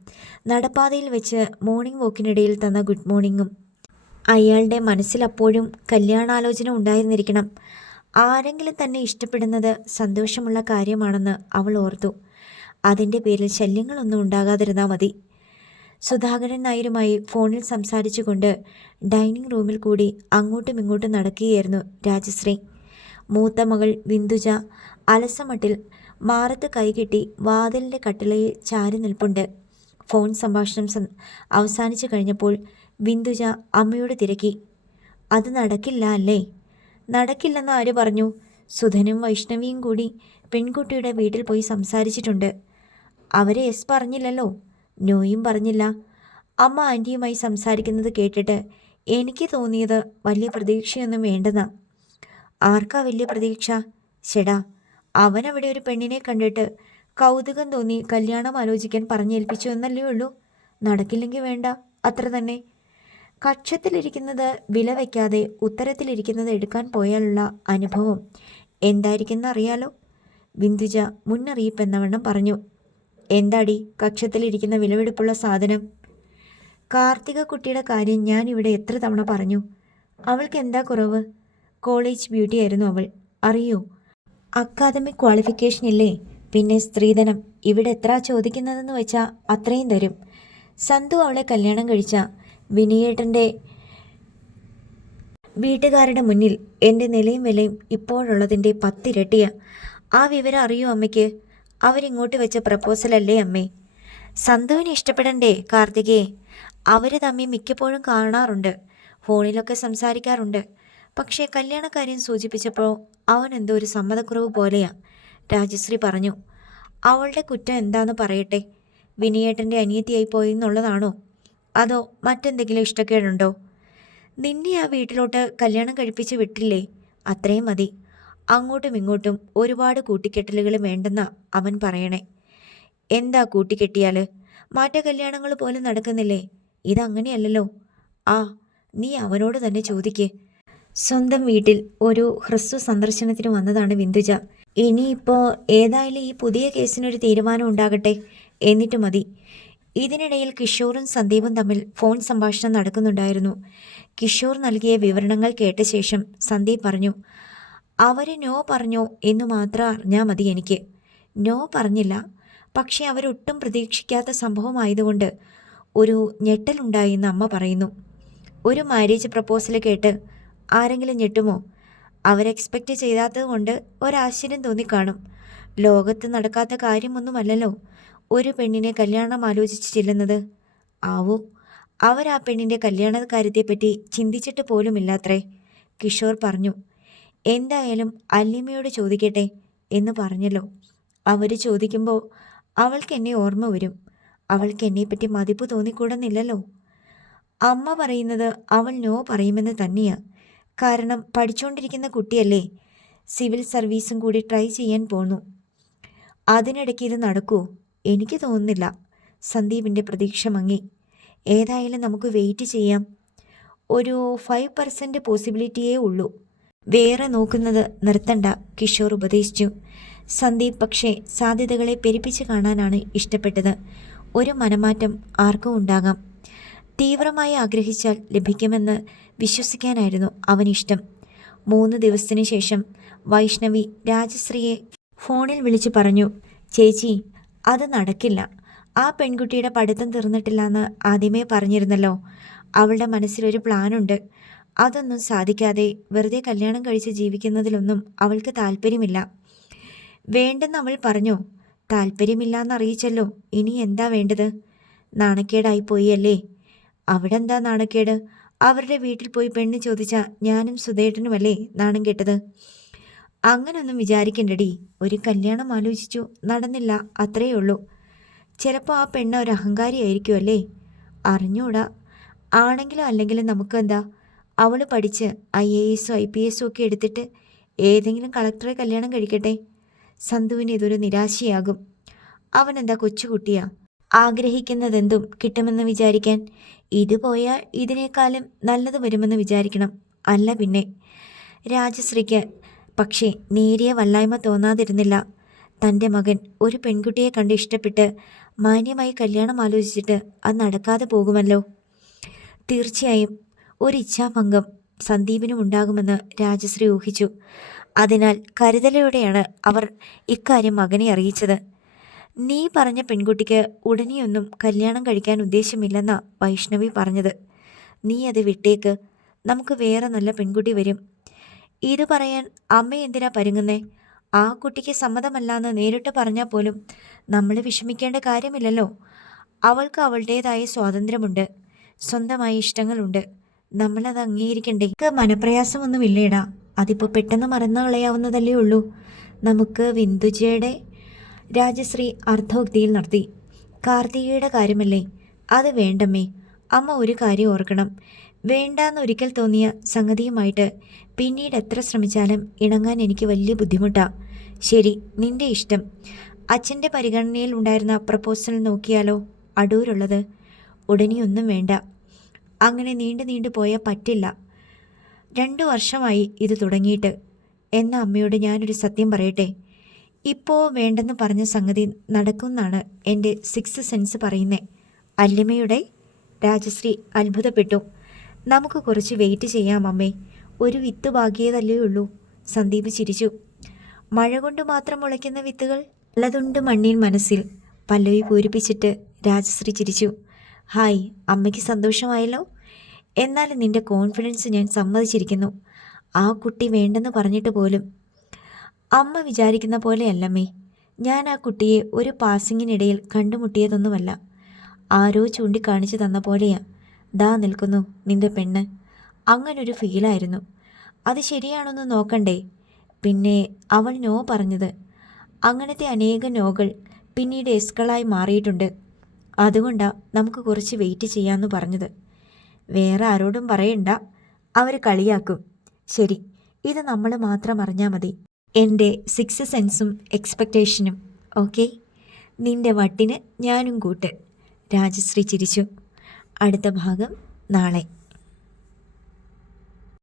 നടപ്പാതയിൽ വെച്ച് മോർണിംഗ് വോക്കിനിടയിൽ തന്ന ഗുഡ് മോർണിംഗും. അയാളുടെ മനസ്സിലപ്പോഴും കല്യാണാലോചന ഉണ്ടായിരുന്നിരിക്കണം. ആരെങ്കിലും തന്നെ ഇഷ്ടപ്പെടുന്നത് സന്തോഷമുള്ള കാര്യമാണെന്ന് അവൾ ഓർത്തു. അതിൻ്റെ പേരിൽ ശല്യങ്ങളൊന്നും ഉണ്ടാകാതിരുന്നാൽ മതി. സുധാകരൻ നായരുമായി ഫോണിൽ സംസാരിച്ചുകൊണ്ട് ഡൈനിങ് റൂമിൽ കൂടി അങ്ങോട്ടും ഇങ്ങോട്ടും നടക്കുകയായിരുന്നു രാജശ്രീ. മൂത്ത മകൾ ബിന്ദുജ അലസമട്ടിൽ മാറത്ത് കൈകെട്ടി വാതിലിൻ്റെ കട്ടിളയിൽ ചാരി നിൽപ്പുണ്ട്. ഫോൺ സംഭാഷണം അവസാനിച്ചു കഴിഞ്ഞപ്പോൾ ബിന്ദുജ അമ്മയോട് തിരക്കി. അത് നടക്കില്ല അല്ലേ? നടക്കില്ലെന്ന് ആര് പറഞ്ഞു? സുധനും വൈഷ്ണവിയും കൂടി പെൺകുട്ടിയുടെ വീട്ടിൽ പോയി സംസാരിച്ചിട്ടുണ്ട്. അവരെ എസ് പറഞ്ഞില്ലല്ലോ, നോയും പറഞ്ഞില്ല. അമ്മ ആൻറ്റിയുമായി സംസാരിക്കുന്നത് കേട്ടിട്ട് എനിക്ക് തോന്നിയത് വലിയ പ്രതീക്ഷയൊന്നും വേണ്ടെന്നാ. ആർക്കാ വലിയ പ്രതീക്ഷ? ശെടാ, അവനവിടെ ഒരു പെണ്ണിനെ കണ്ടിട്ട് കൗതുകം തോന്നി കല്യാണം ആലോചിക്കാൻ പറഞ്ഞേൽപ്പിച്ചു എന്നല്ലേ ഉള്ളൂ. നടക്കില്ലെങ്കിൽ വേണ്ട, അത്ര തന്നെ. കക്ഷത്തിലിരിക്കുന്നത് വില വയ്ക്കാതെ ഉത്തരത്തിലിരിക്കുന്നത് എടുക്കാൻ പോയാലുള്ള അനുഭവം എന്തായിരിക്കുമെന്ന് അറിയാലോ. ബിന്ദുജ മുന്നറിയിപ്പ് എന്നവണ്ണം പറഞ്ഞു. എന്താടി കക്ഷത്തിലിരിക്കുന്ന വിലവെടുപ്പുള്ള സാധനം? കാർത്തിക കുട്ടിയുടെ കാര്യം ഞാൻ ഇവിടെ എത്ര തവണ പറഞ്ഞു. അവൾക്ക് എന്താ കുറവ്? കോളേജ് ബ്യൂട്ടി ആയിരുന്നു അവൾ, അറിയോ? അക്കാദമിക് ക്വാളിഫിക്കേഷൻ ഇല്ലേ? പിന്നെ സ്ത്രീധനം ഇവിടെ എത്ര ചോദിക്കുന്നതെന്ന് വെച്ചാൽ അത്രയും തരും. സന്തു അവളെ കല്യാണം കഴിച്ച വിനയേട്ടൻ്റെ വീട്ടുകാരുടെ മുന്നിൽ എൻ്റെ നിലയും വിലയും ഇപ്പോഴുള്ളതിൻ്റെ 10 ഇരട്ടിയാ. ആ വിവരം അറിയൂ അമ്മയ്ക്ക്? അവരിങ്ങോട്ട് വെച്ച പ്രപ്പോസലല്ലേ അമ്മേ? സന്തുവിനെ ഇഷ്ടപ്പെടണ്ടേ കാർത്തികയെ? അവർ തമ്മിൽ മിക്കപ്പോഴും കാണാറുണ്ട്, ഫോണിലൊക്കെ സംസാരിക്കാറുണ്ട്. പക്ഷേ കല്യാണക്കാര്യം സൂചിപ്പിച്ചപ്പോൾ അവൻ എന്തോ ഒരു സമ്മതക്കുറവ് പോലെയാ. രാജശ്രീ പറഞ്ഞു. അവളുടെ കുറ്റം എന്താന്ന് പറയട്ടെ? വിനയേട്ടൻ്റെ അനിയത്തിയായി പോയെന്നുള്ളതാണോ? അതോ മറ്റെന്തെങ്കിലും ഇഷ്ടക്കേടുണ്ടോ? നിന്നെ ആ വീട്ടിലോട്ട് കല്യാണം കഴിപ്പിച്ച് വിട്ടില്ലേ? അത്രയും മതി. അങ്ങോട്ടും ഇങ്ങോട്ടും ഒരുപാട് കൂട്ടിക്കെട്ടലുകൾ വേണ്ടെന്നാ അവൻ പറയണേ. എന്താ കൂട്ടിക്കെട്ടിയാൽ? മാറ്റ കല്യാണങ്ങൾ പോലും നടക്കുന്നില്ലേ? ഇതങ്ങനെയല്ലല്ലോ. ആ, നീ അവനോട് തന്നെ ചോദിക്കേ. സ്വന്തം വീട്ടിൽ ഒരു ഹ്രസ്വ സന്ദർശനത്തിന് വന്നതാണ് ബിന്ദുജ. ഇനിയിപ്പോൾ ഏതായാലും ഈ പുതിയ കേസിനൊരു തീരുമാനം ഉണ്ടാകട്ടെ, എന്നിട്ട് മതി. ഇതിനിടയിൽ കിഷോറും സന്ദീപും തമ്മിൽ ഫോൺ സംഭാഷണം നടക്കുന്നുണ്ടായിരുന്നു. കിഷോർ നൽകിയ വിവരണങ്ങൾ കേട്ട ശേഷം സന്ദീപ് പറഞ്ഞു. അവർ നോ പറഞ്ഞോ എന്ന് മാത്രം അറിഞ്ഞാൽ മതി എനിക്ക്. നോ പറഞ്ഞില്ല, പക്ഷേ അവരൊട്ടും പ്രതീക്ഷിക്കാത്ത സംഭവമായതുകൊണ്ട് ഒരു ഞെട്ടലുണ്ടായെന്ന് അമ്മ പറയുന്നു. ഒരു മാരേജ് പ്രപ്പോസൽ കേട്ട് ആരെങ്കിലും ഞെട്ടുമോ? അവരെക്സ്പെക്റ്റ് ചെയ്യാത്തത് കൊണ്ട് ഒരാശ്ചര്യം തോന്നിക്കാണും. ലോകത്ത് നടക്കാത്ത കാര്യമൊന്നുമല്ലല്ലോ ഒരു പെണ്ണിനെ കല്യാണം ആലോചിച്ച് ചെല്ലുന്നത്. ആവോ, അവർ ആ പെണ്ണിൻ്റെ കല്യാണ കാര്യത്തെപ്പറ്റി ചിന്തിച്ചിട്ട് പോലുമില്ലാത്രേ, കിഷോർ പറഞ്ഞു. എന്തായാലും അല്ലിമയോട് ചോദിക്കട്ടെ എന്ന് പറഞ്ഞല്ലോ. അവർ ചോദിക്കുമ്പോൾ അവൾക്ക് എന്നെ ഓർമ്മ വരും. അവൾക്ക് എന്നെപ്പറ്റി മതിപ്പ് തോന്നിക്കൂടുന്നില്ലല്ലോ. അമ്മ പറയുന്നത് അവൾ നോ പറയുമെന്ന് തന്നെയാ. കാരണം പഠിച്ചുകൊണ്ടിരിക്കുന്ന കുട്ടിയല്ലേ. സിവിൽ സർവീസും കൂടി ട്രൈ ചെയ്യാൻ പോന്നു. അതിനിടയ്ക്ക് ഇത് നടക്കുമോ? എനിക്ക് തോന്നുന്നില്ല. സന്ദീപിൻ്റെ പ്രതീക്ഷ മങ്ങി. ഏതായാലും നമുക്ക് വെയിറ്റ് ചെയ്യാം. ഒരു 5% പോസിബിലിറ്റിയേ ഉള്ളൂ. വേറെ നോക്കുന്നത് നിർത്തണ്ട, കിഷോർ ഉപദേശിച്ചു. സന്ദീപ് പക്ഷേ സാധ്യതകളെ പെരുപ്പിച്ച് കാണാനാണ് ഇഷ്ടപ്പെട്ടത്. ഒരു മനമാറ്റം ആർക്കും ഉണ്ടാകാം. തീവ്രമായി ആഗ്രഹിച്ചാൽ ലഭിക്കുമെന്ന് വിശ്വസിക്കാനായിരുന്നു അവനിഷ്ടം. 3 ദിവസത്തിന് ശേഷം വൈഷ്ണവി രാജശ്രീയെ ഫോണിൽ വിളിച്ചു പറഞ്ഞു, ചേച്ചി, അത് നടക്കില്ല. ആ പെൺകുട്ടിയുടെ പഠിത്തം തീർന്നിട്ടില്ലെന്ന് ആദ്യമേ പറഞ്ഞിരുന്നല്ലോ. അവളുടെ മനസ്സിലൊരു പ്ലാനുണ്ട്. അതൊന്നും സാധിക്കാതെ വെറുതെ കല്യാണം കഴിച്ച് ജീവിക്കുന്നതിലൊന്നും അവൾക്ക് താല്പര്യമില്ല. വേണ്ടെന്ന് അവൾ പറഞ്ഞോ? താല്പര്യമില്ലാന്നറിയിച്ചല്ലോ. ഇനി എന്താ വേണ്ടത്? നാണക്കേടായിപ്പോയി അല്ലേ? അവിടെ എന്താ നാണക്കേട്? അവരുടെ വീട്ടിൽ പോയി പെണ്ണ് ചോദിച്ചാൽ ഞാനും സുധേട്ടനുമല്ലേ നാണം കെട്ടത്? അങ്ങനൊന്നും വിചാരിക്കണ്ടടി. ഒരു കല്യാണം ആലോചിച്ചു, നടന്നില്ല, അത്രയേ ഉള്ളൂ. ചിലപ്പോൾ ആ പെണ്ണ് ഒരു അഹങ്കാരിയായിരിക്കും അല്ലേ? അറിഞ്ഞൂടാ. ആണെങ്കിലും അല്ലെങ്കിലും നമുക്കെന്താ? അവൾ പഠിച്ച് IAS IPS ഒക്കെ എടുത്തിട്ട് ഏതെങ്കിലും കളക്ടറെ കല്യാണം കഴിക്കട്ടെ. സന്തുവിന് ഇതൊരു നിരാശയാകും. അവനെന്താ കൊച്ചുകുട്ടിയാ? ആഗ്രഹിക്കുന്നതെന്തും കിട്ടുമെന്ന് വിചാരിക്കാൻ. ഇത് പോയാൽ ഇതിനേക്കാളും നല്ലത് വരുമെന്ന് വിചാരിക്കണം. അല്ല പിന്നെ. രാജശ്രീക്ക് പക്ഷേ നേരിയ വല്ലായ്മ തോന്നാതിരുന്നില്ല. തൻ്റെ മകൻ ഒരു പെൺകുട്ടിയെ കണ്ട് ഇഷ്ടപ്പെട്ട് മാന്യമായി കല്യാണം ആലോചിച്ചിട്ട് അത് നടക്കാതെ പോകുമല്ലോ. തീർച്ചയായും ഒരു ഇച്ഛാഭംഗം സന്ദീപിനും ഉണ്ടാകുമെന്ന് രാജശ്രീ ഊഹിച്ചു. അതിനാൽ കരുതലോടെയാണ് അവർ ഇക്കാര്യം മകനെ അറിയിച്ചത്. നീ പറഞ്ഞ പെൺകുട്ടിക്ക് ഉടനെയൊന്നും കല്യാണം കഴിക്കാൻ ഉദ്ദേശമില്ലെന്നാ വൈഷ്ണവി പറഞ്ഞത്. നീ അത് വിട്ടേക്ക്. നമുക്ക് വേറെ നല്ല പെൺകുട്ടി വരും. ഇത് പറയാൻ അമ്മ എന്തിനാ പരുങ്ങുന്നേ? ആ കുട്ടിക്ക് സമ്മതമല്ലാന്ന് നേരിട്ട് പറഞ്ഞാൽ പോലും നമ്മൾ വിഷമിക്കേണ്ട കാര്യമില്ലല്ലോ. അവൾക്ക് അവളുടേതായ സ്വാതന്ത്ര്യമുണ്ട്, സ്വന്തമായ ഇഷ്ടങ്ങളുണ്ട്. നമ്മളത് അംഗീകരിക്കണ്ടേ? മനപ്രയാസമൊന്നുമില്ലേടാ. അതിപ്പോൾ പെട്ടെന്ന് മറന്നു കളയാവുന്നതല്ലേ ഉള്ളൂ. നമുക്ക് വിന്ദുജയുടെ രാജശ്രീ അർദ്ധോക്തിയിൽ നടത്തി. കാർത്തികയുടെ കാര്യമല്ലേ? അത് വേണ്ടമ്മേ. അമ്മ ഒരു കാര്യം ഓർക്കണം. വേണ്ടാന്ന് ഒരിക്കൽ തോന്നിയ സംഗതിയുമായിട്ട് പിന്നീട് എത്ര ശ്രമിച്ചാലും ഇണങ്ങാൻ എനിക്ക് വലിയ ബുദ്ധിമുട്ടാ. ശരി, നിന്റെ ഇഷ്ടം. അച്ഛൻ്റെ പരിഗണനയിൽ ഉണ്ടായിരുന്ന പ്രപ്പോസൽ നോക്കിയാലോ? അടൂരുള്ളത്. ഉടനെയൊന്നും വേണ്ട. അങ്ങനെ നീണ്ടു പോയാൽ പറ്റില്ല. 2 വർഷമായി ഇത് തുടങ്ങിയിട്ട്. എന്ന അമ്മയോട് ഞാനൊരു സത്യം പറയട്ടെ. ഇപ്പോൾ വേണ്ടെന്ന് പറഞ്ഞ സംഗതി നടക്കുമെന്നാണ് എൻ്റെ 6th സെൻസ് പറയുന്നേ. അല്ലിമയുടെ രാജശ്രീ അത്ഭുതപ്പെട്ടു. നമുക്ക് കുറച്ച് വെയിറ്റ് ചെയ്യാം അമ്മേ. ഒരു വിത്ത് പാകിയതല്ലേ ഉള്ളൂ. സന്ദീപ് ചിരിച്ചു. മഴ കൊണ്ട് മാത്രം മുളയ്ക്കുന്ന വിത്തുകൾ നല്ലതുണ്ട് മണ്ണിൽ മനസ്സിൽ. പല്ലവി പൂരിപ്പിച്ചിട്ട് രാജശ്രീ ചിരിച്ചു. ഹായ്, അമ്മയ്ക്ക് സന്തോഷമായല്ലോ. എന്നാലും നിന്റെ കോൺഫിഡൻസ് ഞാൻ സമ്മതിച്ചിരിക്കുന്നു. ആ കുട്ടി വേണ്ടെന്ന് പറഞ്ഞിട്ട് പോലും. അമ്മ വിചാരിക്കുന്ന പോലെയല്ലമ്മേ. ഞാൻ ആ കുട്ടിയെ ഒരു പാസിങ്ങിനിടയിൽ കണ്ടുമുട്ടിയതൊന്നുമല്ല. ആരോ ചൂണ്ടിക്കാണിച്ചു തന്ന പോലെയാ. ദാ നിൽക്കുന്നു നിന്റെ പെണ്ണ്. അങ്ങനൊരു ഫീലായിരുന്നു. അത് ശരിയാണോന്ന് നോക്കണ്ടേ? പിന്നെ അവൾ നോ പറഞ്ഞത്. അങ്ങനത്തെ അനേകം നോകൾ പിന്നീട് എസ്കളായി മാറിയിട്ടുണ്ട്. അതുകൊണ്ടാണ് നമുക്ക് കുറച്ച് വെയിറ്റ് ചെയ്യാമെന്ന് പറഞ്ഞത്. വേറെ ആരോടും പറയണ്ട, അവർ കളിയാക്കും. ശരി, ഇത് നമ്മൾ മാത്രം അറിഞ്ഞാൽ മതി. എൻ്റെ 6th സെൻസും എക്സ്പെക്റ്റേഷനും. ഓക്കെ, നിന്റെ വട്ടിന് ഞാനും കൂട്ട്. രാജശ്രീ ചിരിച്ചു. അടുത്ത ഭാഗം നാളെ.